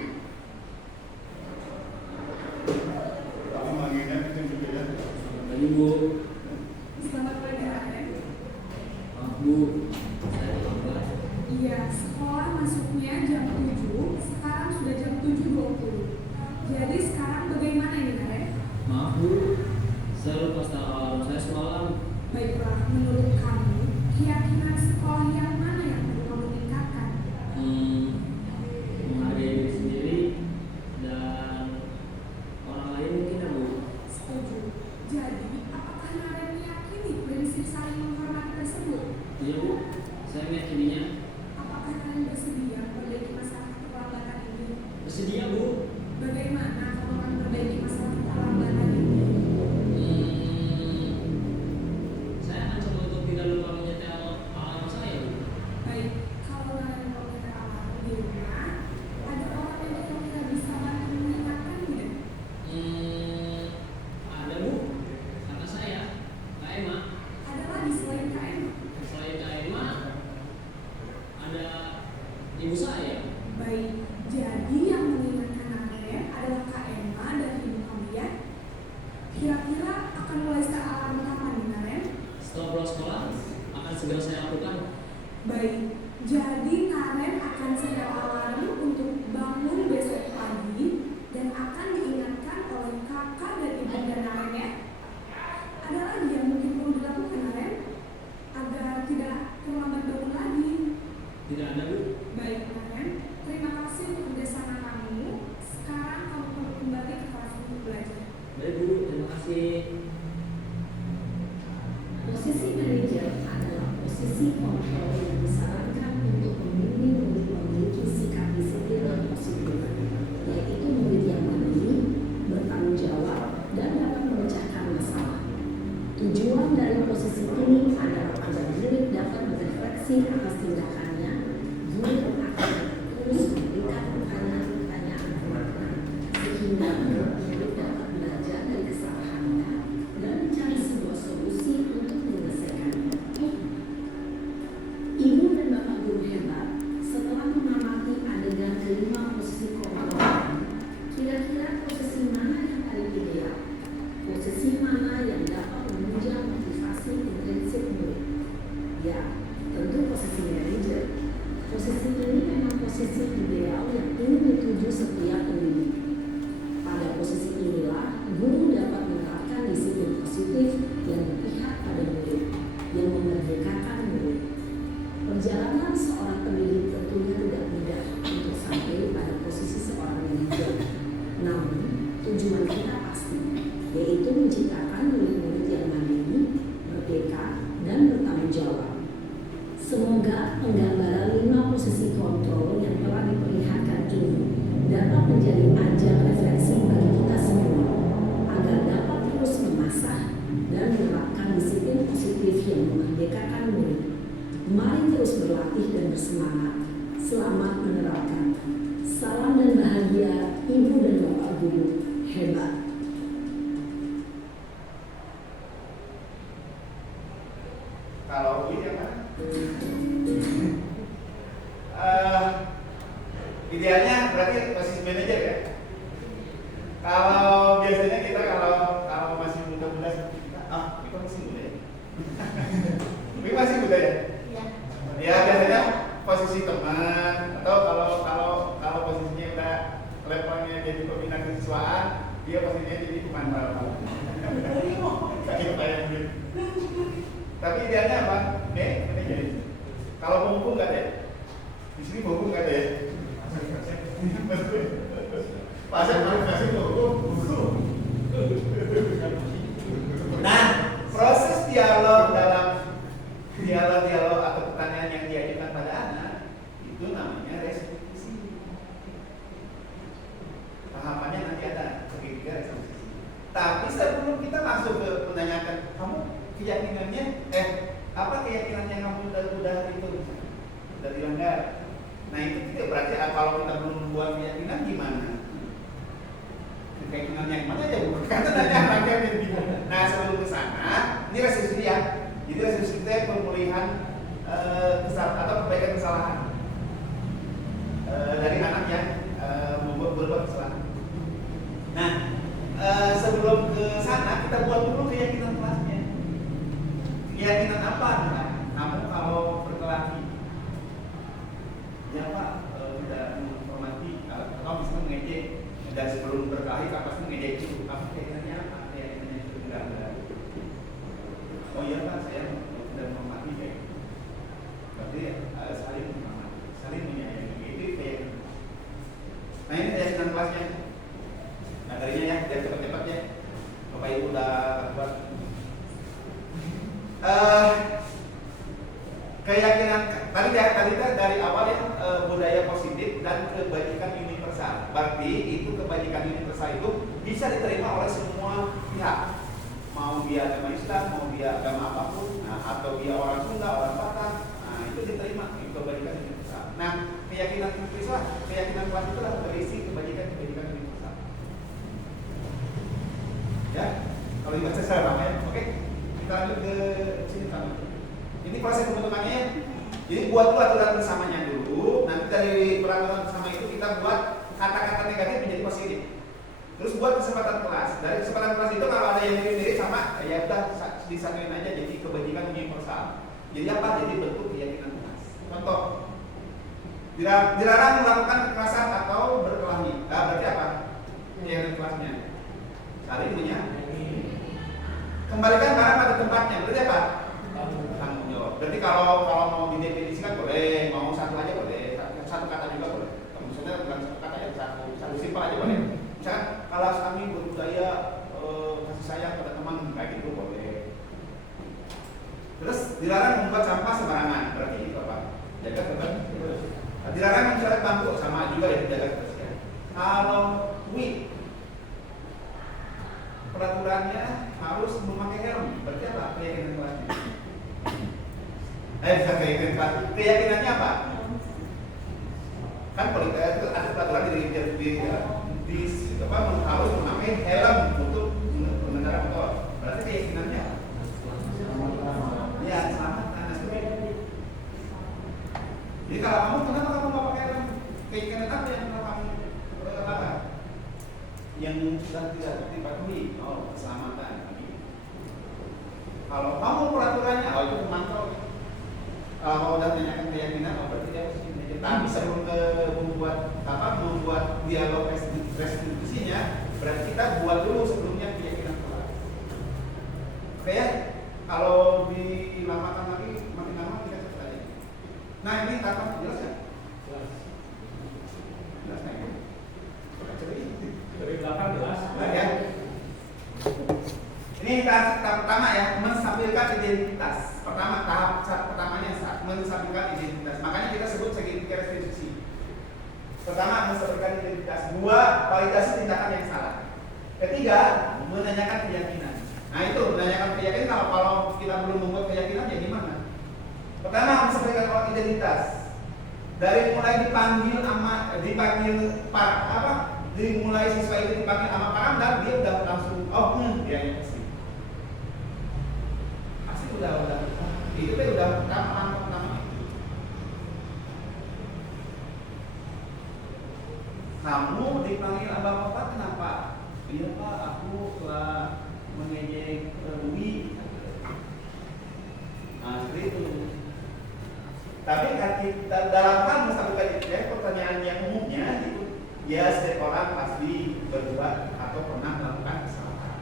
Tapi manggilnya itu juga ya. Tadi Bu. selamat pagi Naren. Bu, saya terlambat. Iya, sekolah masuknya jam 7, sekarang sudah jam 7.20. Jadi sekarang bagaimana ini, Karen? Maaf Bu, saya lupa alarm saya semalam. Baiklah, menurut kamu, keyakinan sekolah yang mana yang perlu kamu tingkatkan? Menghargai diri sendiri dan orang lain mungkin ya Bu. Setuju. Jadi, apakah Naren meyakini prinsip saling menghormati tersebut? Iya Bu, saya meyakininya. Apakah Naren bersedia memperbaiki masalah keterlambatan ini? Bersedia Bu. Bagaimana kamu akan memperbaiki masalah keterlambatan ini? Saya akan coba untuk tidak lupa menyetel alarm saya Bu. Baik, kalau Naren mau kita alarm di rumah, ada orang yang kira-kira bisa bantu mengingatkan tidak? Ada Bu, kata saya, Kak Emma. Ada lagi selain KM? Selain Kak Emma, ada ibu saya. Baik, jadi yang mengingatkan Naren adalah Kak Emma dan ibu kamu ya? Kira-kira akan mulai start alarm kapan nih Naren? Setelah pulang sekolah, akan segera saya lakukan. Baik, jadi Naren akan setel alarm untuk bangun besok pagi dan akan diingatkan oleh kakak dan ibu dan Naren ya? Ada lagi yang mungkin perlu dilakukan Naren? Agar tidak terlambat bangun lagi. Tidak ada Bu. Baik Naren, terima kasih untuk kerjasama kamu. Sekarang kamu perlu kembali ke kelas untuk belajar. Baik Bu, terima kasih. Posisi manajer adalah posisi kontrol yang disarankan untuk membimbing murid memiliki sikap disiplin dan positif, yaitu murid yang mandiri, bertanggung jawab, dan dapat memecahkan masalah. Tujuan dari posisi ini adalah agar murid dapat berefleksi atas tindakannya, guru akan terus memberikan pertanyaan-pertanyaan bermakna, sehingga murid dapat belajar dari kesalahannya dan mencari sebuah solusi untuk menyelesaikannya. Ibu dan bapak guru hebat, setelah mengamati adegan kelima posisi kontrol, kira-kira posisi mana yang paling ideal? Posisi mana yang dapat menunjang motivasi intrinsik murid? Ya, tentu posisi manajer. Posisi ini memang posisi ideal yang ingin dituju setiap pendidik. Pada posisi inilah, guru dapat menerapkan disiplin positif yang berpihak pada murid, yang memerdekakan murid. Perjalanan seorang pendidik tentunya tidak mudah untuk sampai pada posisi seorang manajer. Namun, tujuan kita pasti, yaitu menciptakan murid-murid yang mandiri, merdeka, dan bertanggung jawab. Semoga penggambaran 5 posisi kontrol yang telah diperlihatkan ini dapat menjadi ajang refleksi bagi kita semua, agar dapat terus mengasah dan menerapkan disiplin positif yang memerdekakan murid. Mari terus berlatih dan bersemangat. Selamat menerapkan. Salam dan bahagia, Ibu dan Bapak Guru hebat. Kalau ini apa? Idealnya berarti posisi manajer ya. Kalau biasanya kita kalau masih muda-muda seperti kita, ini masih muda ya. Ini masih muda ya. Ya biasanya posisi teman atau kalau posisinya udah levelnya jadi pembina kesiswaan, dia posisinya jadi pemantau. Tapi idealnya apa? Manajer. Kalau penghukum nggak ada. Di sini penghukum nggak ada ya. Pasal kasih penghukum. Nah, proses dialog dalam dialog atau pertanyaan yang diajukan pada anak itu namanya restitusi. Tahapannya nanti ada ketiga restitusi. Tapi sebelum kita masuk ke menanyakan kamu keyakinannya, apa keyakinan yang kamu udah itu udah dilanggar. Nah itu tidak berarti kalau kita belum membuat keyakinan gimana? Keyakinan yang mana aja bukan karena nanya Nah sebelum ke sana, ini restitusi ya. Jadi restitusi itu pemulihan atau perbaikan kesalahan dari anak yang berbuat kesalahan. Nah sebelum ke sana kita buat dulu keyakinan kelasnya. Keyakinan apa? Kamu kalau keyakinan tadi dari awal ya, budaya positif dan kebajikan universal. Berarti itu kebajikan universal itu bisa diterima oleh semua pihak. Mau dia agama Islam, mau dia agama apapun, atau dia orang Sunda, orang Batak, itu diterima itu kebajikan universal. Nah, keyakinan universal, keyakinan kelas itu adalah berisi kebajikan universal. Ya, kalau dibaca secara ramai, oke. Kita lanjut ke sini sama. Ini proses pembentukannya ya. Jadi buat dulu aturan bersamanya dulu. Nanti dari peraturan bersama itu kita buat kata-kata negatif menjadi positif. Terus buat kesempatan kelas. Dari kesempatan kelas itu kalau ada yang mirip-mirip sama, ya udah disatuin aja jadi kebajikan universal. Jadi apa? Jadi bentuk keyakinan kelas. Contoh, dilarang melakukan kekerasan atau berkelahi. Berarti apa? Keyakinan kelasnya. Saling kembalikan barang pada tempatnya. Berarti apa? Tanggung jawab. Berarti kalau mau didefinisikan boleh, mau satu aja boleh, satu kata juga boleh. Misalnya bukan satu kata ya, satu simpel aja boleh. Misalkan kalau kami berbudaya kasih sayang pada teman kayak gitu boleh. Terus dilarang membuat sampah sembarangan. Berarti itu apa? Jaga kebersihan. Dilarang mencoret bangku, sama juga ya, jaga kebersihan. Kalau peraturannya harus memakai helm. Berarti apa? Keyakinan kelasnya. Bukan keyakinan kelas. Keyakinannya apa? Kan politik itu ada peraturan harus memakai helm untuk mengendarai motor. Berarti keyakinannya apa? Ya, selamat. Jadi kalau kamu kenapa kamu nggak pakai helm? Keyakinan apa yang kamu apa? Yang sudah tidak dipatuhi, keselamatan. Kalau kamu peraturannya, itu memantau. Kalau udah tanyakan keyakinan, berarti dia harus ini. Tapi sebelum membuat dialog restitusinya, berarti kita buat dulu sebelumnya keyakinan kelas. Oke ya? Kalau dilamakan lagi, makin lama kita cepat aja. Nah ini kata jelas ya? Jelas nggak ya? Dari belakang jelas. Ya. Ini tahap pertama ya, menstabilkan identitas. Tahap pertamanya menstabilkan identitas. Makanya kita sebut segitiga restitusi. Pertama, menstabilkan identitas. Dua, validasi tindakan yang salah. Ketiga, menanyakan keyakinan. Nah itu, menanyakan keyakinan. Kalau kita belum membuat keyakinan, ya gimana? Pertama, menstabilkan identitas. Dari mulai dimulai siswa itu dipanggil sama Pak Amdal, dia udah langsung dia yang pasti udah itu tuh udah pertama kamu dipanggil abang bapak kenapa? Iya Pak, aku telah mengejek Wi. Seperti itu. Tapi dalam hal menstabilkan pertanyaan yang umumnya itu ya setiap orang pasti berbuat atau pernah melakukan kesalahan.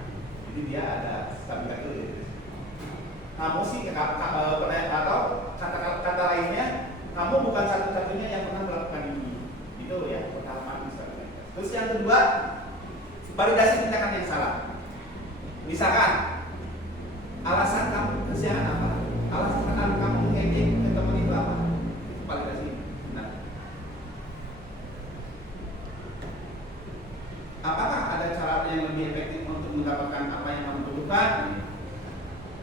Jadi dia ada stabilitas itu. Kamu sih atau kata lainnya, kamu bukan satu-satunya yang pernah melakukan ini. Itu ya pertama stabilitas. Terus yang kedua, validasi tindakan yang salah. Misalkan alasan kamu kesiangan apa? Alasan kamu ngejek ke teman itu apa? Validasi. Nah, apakah ada cara yang lebih efektif untuk mendapatkan apa yang kamu butuhkan?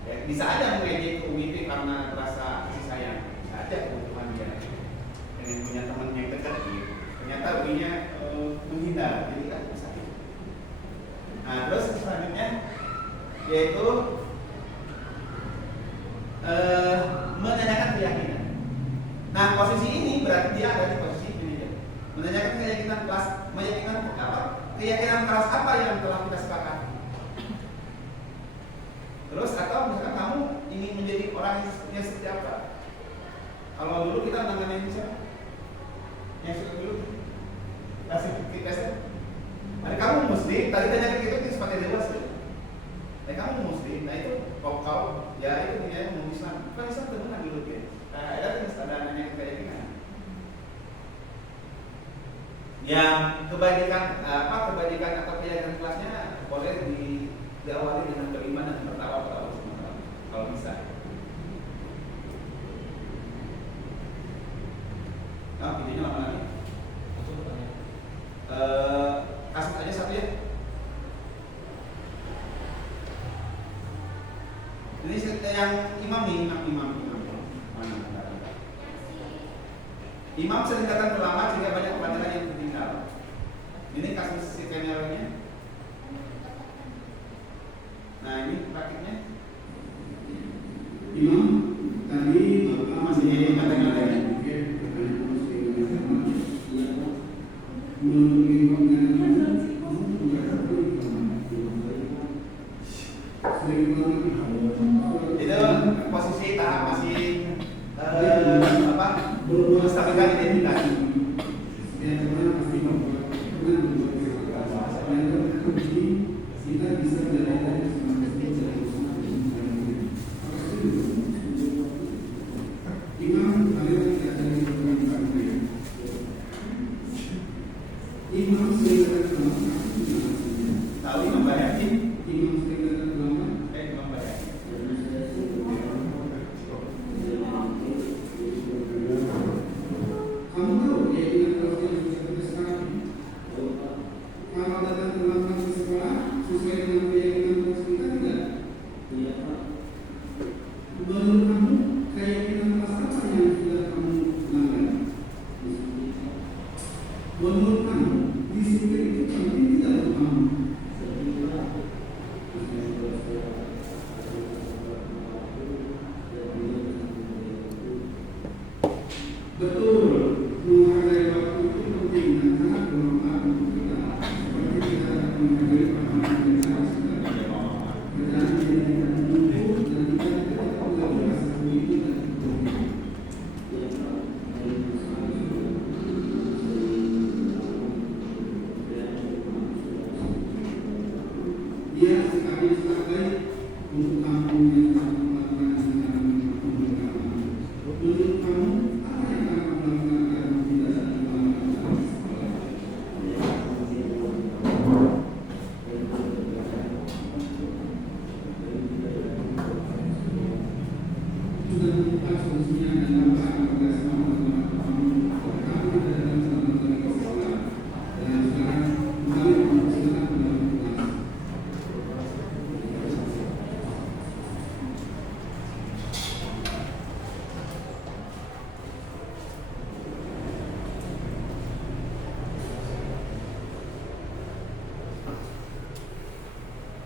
Ya, bisa aja mengejek ke UIT karena rasa kasih sayang. Bisa aja kebutuhan dia pengen punya teman yang dekat gitu. Ternyata UI-nya menghindar, jadi kan bisa. Nah, terus selanjutnya yaitu menanyakan keyakinan. Nah, posisi ini berarti dia ada di posisi ini. Menanyakan keyakinan kelas, meyakinkan apa? Keyakinan kelas apa yang telah kita sepakati. Terus atau misalkan kamu ingin menjadi orang yang seperti apa? Kalau dulu kita menangani siapa? Yang suka dulu kasih tesnya. Ada kamu muslim, tadi tanya kita seperti dewasa. Kamu muslim, nah itu kau ya itu dia mau Islam. Kan Islam temenan dulu ya. Nah, ada standar yang keyakinan. Yang kebajikan atau keyakinan kelasnya boleh diawali dengan beriman dan bertawakal kalau bisa. Oh, videonya lama lagi. Langsung pertanyaan. Kasih aja satu ya. Ini yang imam nih, imam. Mana? Imam sering datang terlambat sehingga banyak pelajaran yang tertinggal. Ini kasus skenario-nya. Nah, ini praktiknya. Imam tadi Bapak Masih kata-kata ya? Itu posisi tahap masih menstabilkan identitas. Kita bisa belajar Imam kalian tidak ada di perkembangan Imam sering Tahu Imam Bayhaqi? Imam sering ulama Imam Bayhaqi. kamu tahu keyakinan Rasul yang kita sekarang kalau datang terlambat ke sekolah sesuai dengan keyakinan Rasul kita tidak? Iya Pak. Menurut kamu keyakinan Rasul apa yang sudah kamu langgar? Menurut kamu disiplin itu penting tidak untuk kamu? Betul, menghargai waktu itu penting dan sangat bermanfaat untuk kita. Seperti kita dapat menghargai pasangan yang sangat suka. Kerjaan yang menunggu dan kita tetap mengalami rasa itu dan kepentingan. Dia sekali sebagai untuk kampung yang telah melakukan secara beragama. Menurut kamu, apa yang akan kamu lakukan agar tidak ada melakukan sekolah? Sudah menemukan solusinya dan nampak kepada semua teman-teman kamu tidak dalam selama ke sekolah. Dan sekarang kembali silakan dalam kelas.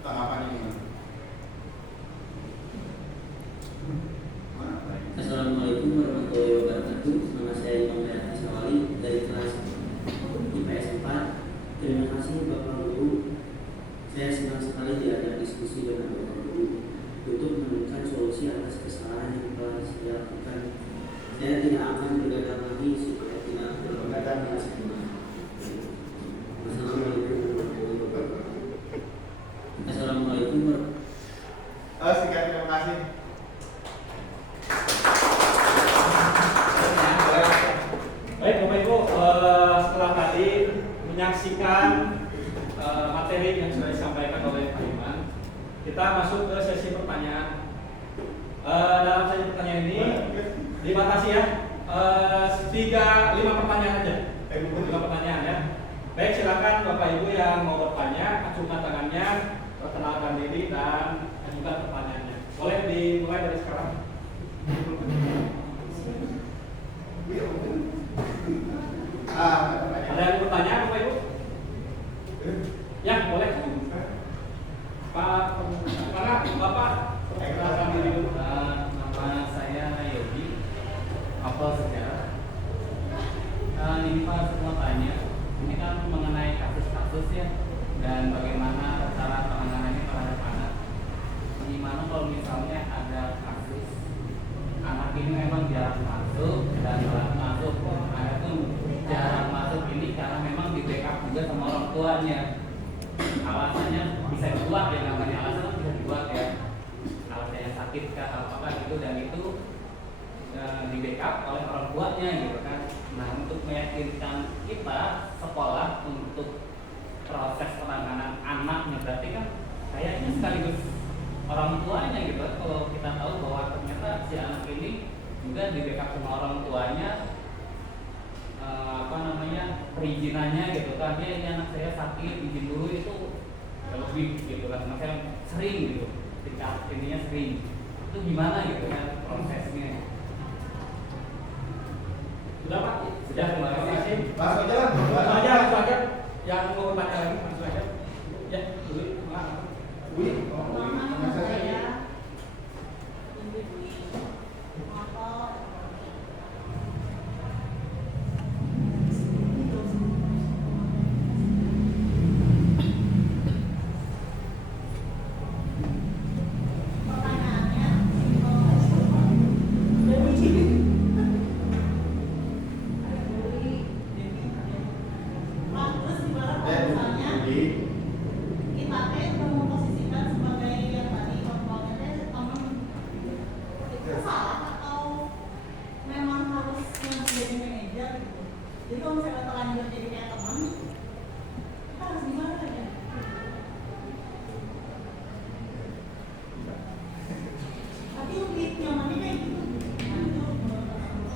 Tanggapannya gimana? Assalamualaikum warahmatullahi wabarakatuh. Nama saya Imam Bayhaqi Sawali dari kelas IPS 4. Terima kasih Bapak Guru. Saya senang sekali diajak diskusi dengan Bapak Guru untuk menemukan solusi atas kesalahan yang telah saya lakukan. Saya tidak akan bergadang lagi supaya tidak bergadang di SMA. Assalamualaikum warahmatullahi wabarakatuh. Assalamualaikum warahmatullahi Sekian, terima kasih. Baik Bapak Ibu, setelah tadi menyaksikan materi yang sudah disampaikan oleh Pak Iman, kita masuk ke sesi pertanyaan. Dalam sesi pertanyaan ini dibatasi ya, 5 pertanyaan aja. 5 pertanyaan ya. Baik, silakan Bapak Ibu yang mau bertanya, acungkan tangannya, perkenalkan diri dan ajukan pertanyaannya. Boleh dimulai dari sekarang. Ada yang bertanya Bapak Ibu? Ya, boleh. Pak, Bapak, perkenalkan diri dulu. Nama saya Yogi, apel sejarah. Ini Pak semua tanya, ini kan mengenai kasus-kasus ya, dan bagaimana cara penanganannya terhadap anak. Gimana kalau misalnya ada kasus anak ini memang jarang masuk dan jarang masuk, anak tuh jarang masuk ini karena memang di backup juga sama orang tuanya. Alasannya bisa dibuat ya, namanya alasan bisa dibuat ya, alasannya sakit kah atau apa gitu, dan itu di backup oleh orang tuanya gitu kan. Nah, untuk meyakinkan kita sekolah untuk proses penanganan anaknya, berarti kan kayaknya sekaligus orang tuanya gitu kan. Kalau kita tahu bahwa ternyata si anak ini juga di backup sama orang tuanya, apa namanya perizinannya gitu kan, dia ini anak saya sakit izin dulu itu lebih gitu kan, anak saya sering gitu tingkat ininya sering, itu gimana gitu kan prosesnya. Sudah Pak? Sudah, terima kasih. Langsung aja lah. Langsung aja. Yang mau bertanya lagi langsung aja. Ya, dulu. Wih, Nama saya Ibu Dwi. Motor. Pertanyaannya Pak, terus gimana kalau misalnya kita udah memposisikan sebagai yang tadi kontrolnya teman, itu salah atau memang harus menjadi manajer gitu? Jadi kalau misalnya terlanjur jadi kayak teman, kita harus gimana ya? Tapi lebih nyamannya kayak gitu. Nah, itu menurut aku.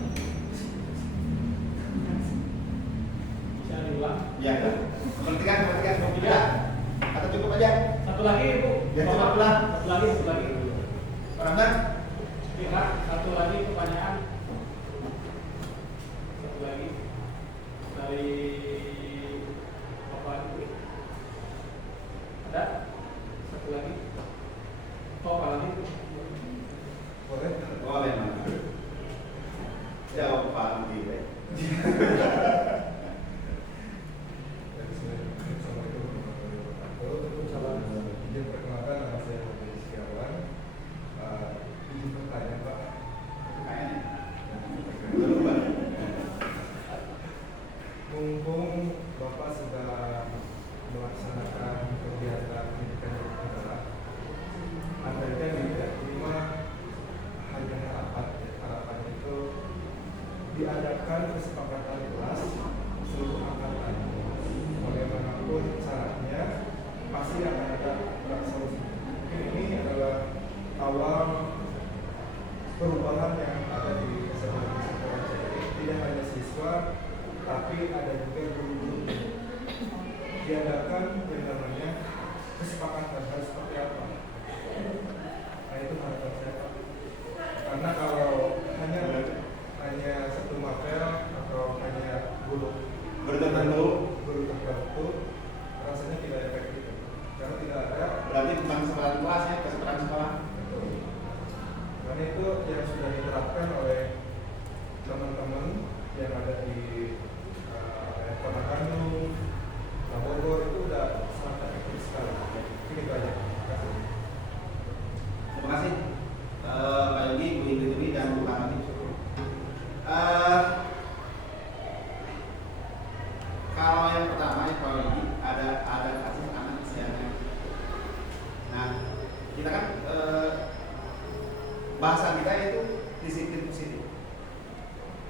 Bisa diulang. Ya, perhatikan. Ya. Atau cukup aja. Satu lagi Bu. Ya, cukup lah. Satu lagi. Pak Ramdan. Iya, satu lagi pertanyaan. Satu lagi dari Bapak Ibu. Ada? Satu lagi. Oh, Pak lagi. Boleh, Mas. Jawab Pak Ramdi. Mumpung Bapak sudah melaksanakan kegiatan pendidikan yang bergerak, adanya tidak cuma hanya harapan itu diadakan kesepakatan kelas seluruh angkatan. Bagaimanapun caranya, pasti akan ada solusi. Ini adalah awal perubahan yang ada di sekolah ini. Tidak hanya siswa, tapi ada juga guru-guru. Diadakan yang namanya kesepakatan harus seperti apa. Nah, itu harapan saya, Pak. Karena kalau hanya satu mapel atau hanya guru tertentu, rasanya tidak efektif. Karena tidak ada. Berarti bukan kesempatan kelas ya, kesempatan sekolah. Karena itu yang sudah diterapkan oleh teman-teman yang ada di Kota Bandung, Bogor, itu sudah sangat efektif sekali. Ini banyak. Terima kasih Pak Yogi, Bu Indri dan Bu Kamali. Kalau yang pertama Pak Yogi ada kasus anak usianya. Nah, kita kan bahasa kita itu disiplin positif.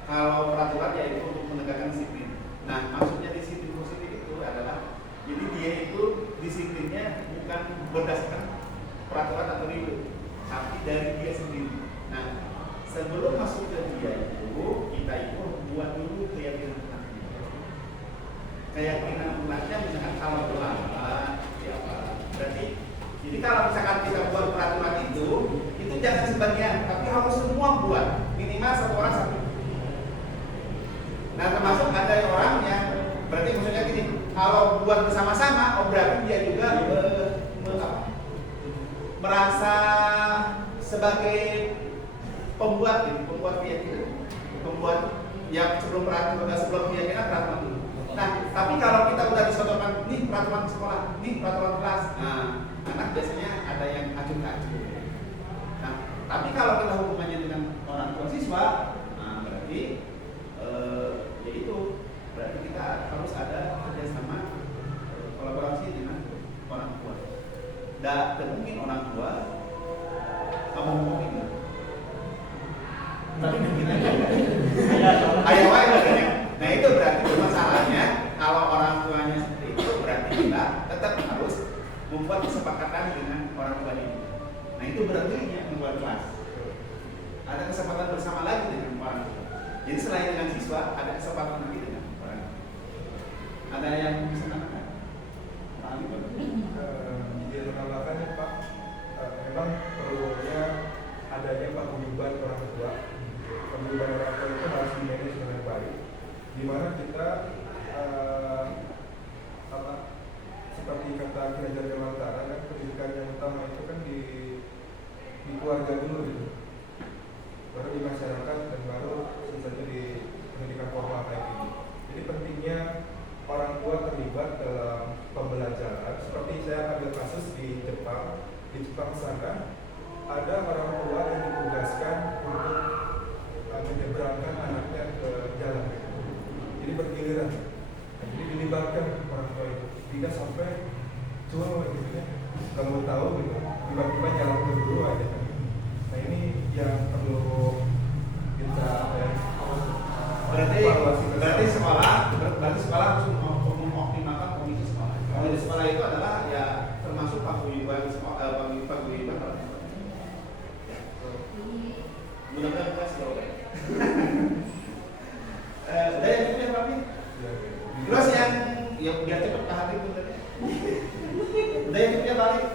Kalau peraturan yaitu untuk menegakkan disiplin. Nah, maksudnya disiplin positif itu adalah jadi dia itu disiplinnya bukan berdasarkan peraturan atau ribut, tapi dari dia sendiri. Nah, sebelum masuk ke dia itu kita itu buat dulu keyakinan anaknya. Keyakinan anaknya misalkan kalau berlama, ya apa? Berarti jadi kalau misalkan kita buat peraturan itu jangan sebagian, tapi harus semua buat minimal satu orang satu. Nah, termasuk ada orang yang berarti maksudnya gini, kalau buat bersama-sama, berarti dia juga merasa sebagai pembuat keyakinan, pembuat yang sebelum keyakinan peraturan dulu. Nah, tapi kalau kita udah disodorkan, nih peraturan sekolah, nih peraturan kelas, nah anak biasanya ada yang acuh-acuh. Nah, tapi kalau kita hubungannya dengan orang tua siswa, nah berarti yaitu berarti kita harus ada kerjasama kolaborasi dengan orang tua. Dan mungkin orang tua ngomong itu. Tapi kita ayo aja. Nah itu berarti masalahnya kalau orang tuanya seperti itu berarti kita tetap harus membuat kesepakatan dengan orang tua ini. Nah itu berarti membuat kelas. Ada kesempatan bersama lagi dengan orang tua. Jadi selain dengan siswa ada kesempatan lagi dengan Ada yang bisa menambahkan? Pak Ali, Pak. Izin menambahkan ya Pak, memang perlunya adanya paguyuban orang tua. Paguyuban orang tua itu harus dimanage dengan baik, di mana kita seperti kata Kiai Dewantara kan, pendidikan yang utama itu kan di keluarga dulu gitu, baru di masyarakat dan baru sisanya di pendidikan formal kayak gini. Jadi pentingnya orang tua terlibat dalam pembelajaran. Seperti saya ambil kasus di Jepang sana ada orang tua yang ditugaskan untuk menyeberangkan anaknya ke jalan gitu. Jadi bergiliran, jadi dilibatkan orang tua itu, tidak sampai cuma gitu ya, kamu tahu gitu, tiba-tiba jalan ke dulu aja. Nah ini yang perlu kita berarti sekolah harus mengoptimalkan komisi sekolah. Komisi sekolah itu adalah ya termasuk paguyuban sekolah, paguyuban orang tua. Mudah-mudahan kita selalu baik. Udah yang itu ya Pak Bin. Terus yang ya biar cepat Pak Habib itu tadi. Udah yang itu ya balik.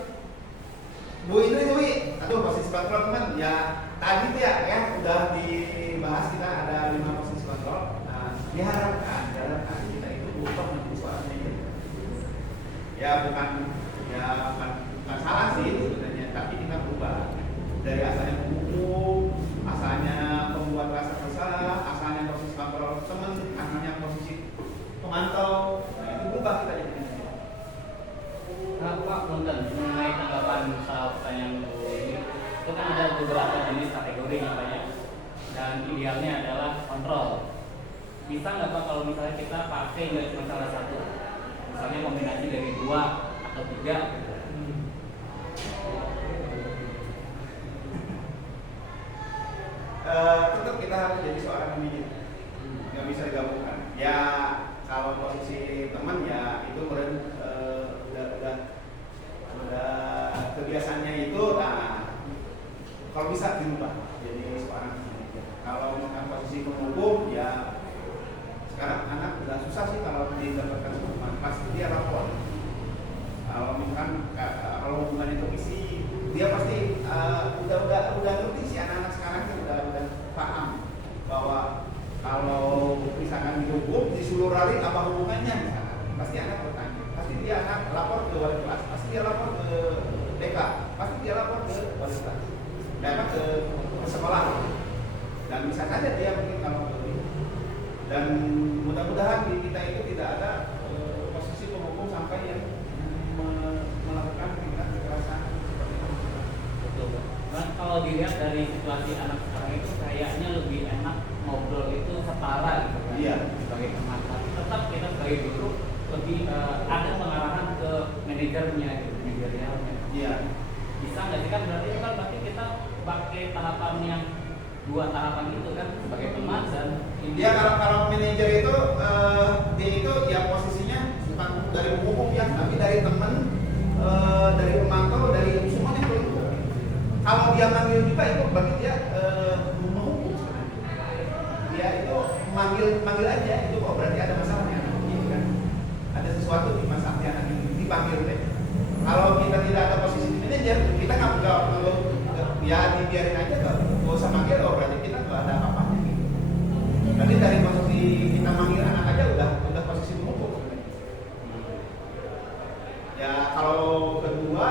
Bu Indri, aduh posisi kontrol teman ya tadi tuh ya udah dibahas, kita ada 5 posisi kontrol. Nah, diharapkan kita itu bukan menjadi seorang manajer. Ya bukan salah sih sebenarnya, tapi kita berubah dari asalnya pemukul, asalnya pembuat rasa bersalah, asalnya posisi kontrol teman, asalnya posisi pemantau. Nah, itu berubah kita jadi manajer. Pak Punten, mengenai tanggapan soal pertanyaan dulu ini, itu kan ada beberapa jenis kategori namanya, dan idealnya adalah kontrol. Bisa nggak Pak kalau misalnya kita pakai nggak cuma salah satu, misalnya kombinasi dari 2 atau 3 gitu. Tetap kita harus jadi seorang manajer, nggak bisa digabungkan. Ya kalau posisi teman ya itu udah kebiasaannya itu. Nah kalau bisa dirubah jadi seorang manajer. Kalau dengan posisi penghukum ya sekarang anak udah susah sih kalau didapatkan hukuman, pasti dia lapor. Kalau misalkan kalau hubungannya komisi, dia pasti udah ngerti sih, anak-anak sekarang udah paham bahwa kalau misalkan dihukum disuruh rally apa hubungannya, misalkan pasti anak bertanya, pasti dia anak lapor ke wali kelas, pasti dia lapor ke TK, pasti dia lapor ke wali kelas, dan ke sekolah, dan bisa saja dia mungkin kalau ke, dan mudah-mudahan di kita itu tidak ada posisi penghukum sampai yang melakukan tindak kekerasan seperti itu. Betul. Nah, kalau dilihat dari situasi anak sekarang itu kayaknya lebih enak ngobrol itu setara gitu kan. Iya. Sebagai teman. Tapi tetap kita sebagai guru lebih ada pengarahan ke manajernya gitu, manajerialnya. Iya. Bisa nggak sih kan berarti kita pakai tahapan yang 2 tahapan itu kan sebagai teman dan dia kalau manajer itu dia itu ya posisinya bukan dari penghukum ya, tapi dari teman, dari pemantau, dari semuanya pelingkup. Kalau dia manggil juga itu berarti dia menghukum sebenarnya. Dia itu manggil aja itu kok berarti ada masalahnya, gitu kan? Ada sesuatu di masalahnya lagi dipanggil deh. Kalau kita tidak ada posisi manajer, kita nggak ya dibiarin aja, nggak usah manggil, berarti kita nggak ada apa-apa gitu. Nanti dari posisi kita manggil anak aja udah posisi menghukum sebenarnya. Ya kalau kedua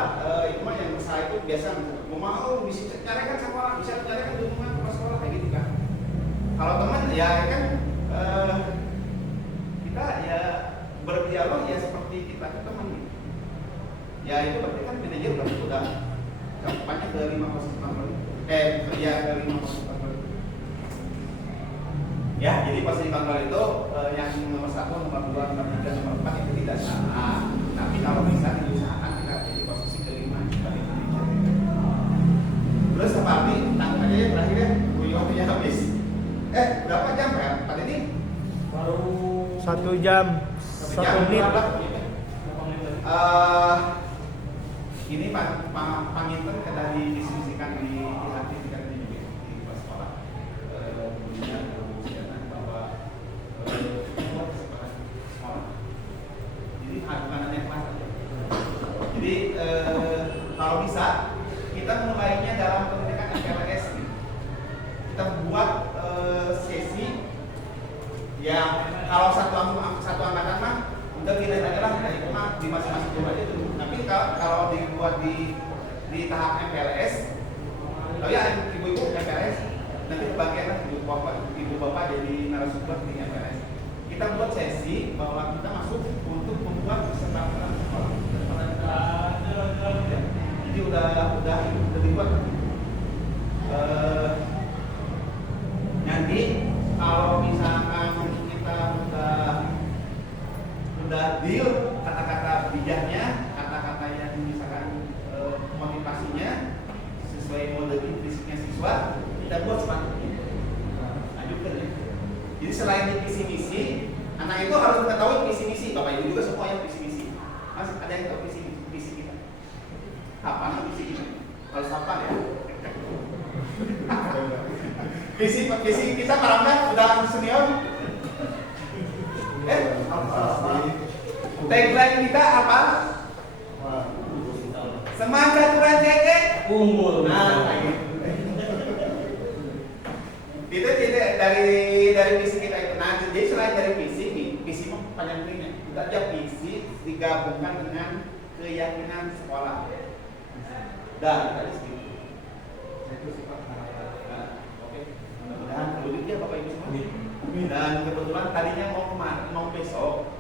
itu mah yang saya itu biasa mau bisa carikan sekolah, bisa carikan dukungan ke sekolah kayak gitu kan. Kalau teman ya kan kita ya berdialog ya seperti kita ke teman gitu. Ya itu berarti kan manajer berarti udah cakupannya ke 5 posisi kontrol. Ya ke 5 posisi kontrol. Ya, jadi posisi kontrol itu yang nomor 1, nomor 2, nomor 3, nomor 4 itu tidak salah. Tapi kalau bisa diusahakan kita jadi posisi ke-5 sebagai manajer. Terus Pak Ardi, tanggung aja ya terakhir ya, waktunya habis. Berapa jam ya Pak Didi? Baru 1 jam 1 menit. Ini Panginten sudah didiskusikan di hati kita di sekolah. Kemudian bahwa sekolah Ya kalau satu angkatan mah udah pilih aja lah, itu mah di masing-masing guru aja tuh. Tapi kalau dibuat di tahap MPLS, oh ya ibu-ibu MPLS nanti kebagian lah ibu bapak jadi narasumber di MPLS. Kita buat sesi bahwa kita masuk untuk membuat kesempatan sekolah. Jadi udah dibuat. Nanti kalau misalkan kita udah deal kata-kata bijaknya, kata-kata yang misalkan motivasinya sesuai model fisiknya siswa, kita buat sepatutnya. Lanjutkan ya. Jadi selain di visi misi, anak itu harus mengetahui visi misi. Bapak Ibu juga semua yang visi misi. Mas ada yang tahu visi kita? Apa visi kita? Harus apa ya? Visi kita barangnya udah senior. Tagline kita apa? Semangat keren cekek Unggul. Nah, itu dari visi kita itu. Nah, jadi selain dari visi panjang lebarnya, kita aja visi digabungkan dengan keyakinan sekolah. Dan tadi segitu. Itu sifat harapan. Nah, oke. Mudah-mudahan lebih ya Bapak Ibu semua. Dan kebetulan tadinya mau besok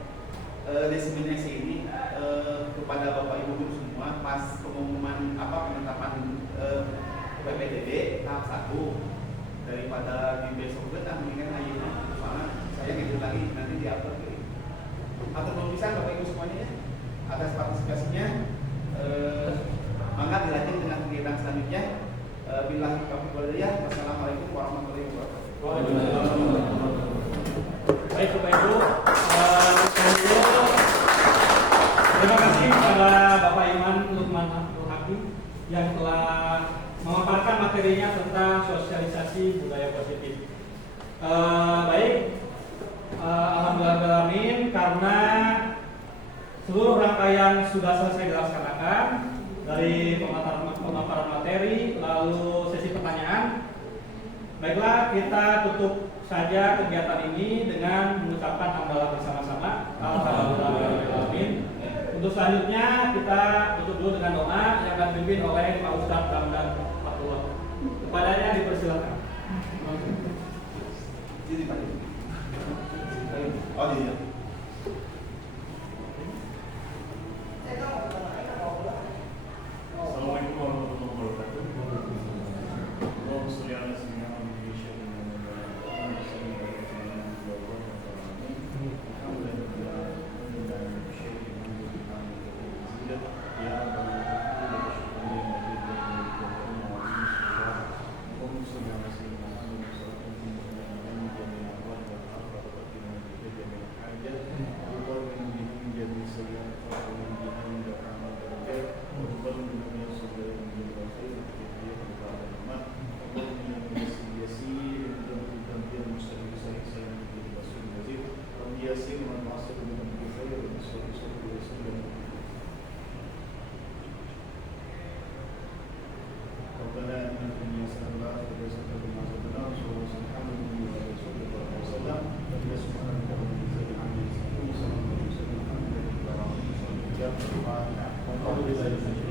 diseminasi ini kepada Bapak Ibu guru semua pas pengumuman penetapan PPDB tahap 1 daripada di besok kita mendingan aja soalnya saya gitu lagi nanti diatur ke atau belum bisa Bapak Ibu semuanya ya atas partisipasinya maka dilanjut dengan kegiatan selanjutnya billahi taufiq wal hidayah. Wassalamualaikum warahmatullahi wabarakatuh. Baik Bapak Ibu, terima kasih kepada Bapak Iman Lukman Abdul Hakim yang telah memaparkan materinya tentang sosialisasi budaya positif. Baik, alhamdulillah karena seluruh rangkaian sudah selesai dilaksanakan dari pemaparan materi lalu sesi pertanyaan. Baiklah, kita tutup saja kegiatan ini dengan mengucapkan hamdalah bersama-sama. Alhamdulillahirobbilalamin. Untuk selanjutnya kita tutup dulu dengan doa yang akan dipimpin oleh Pak Ustadz Ramdan Fatullah. Kepadanya dipersilakan. Oh iya. Assalamualaikum warahmatullahi wabarakatuh. Allahumma sholli ala sayyidina Muhammad wa Alhamdulillah.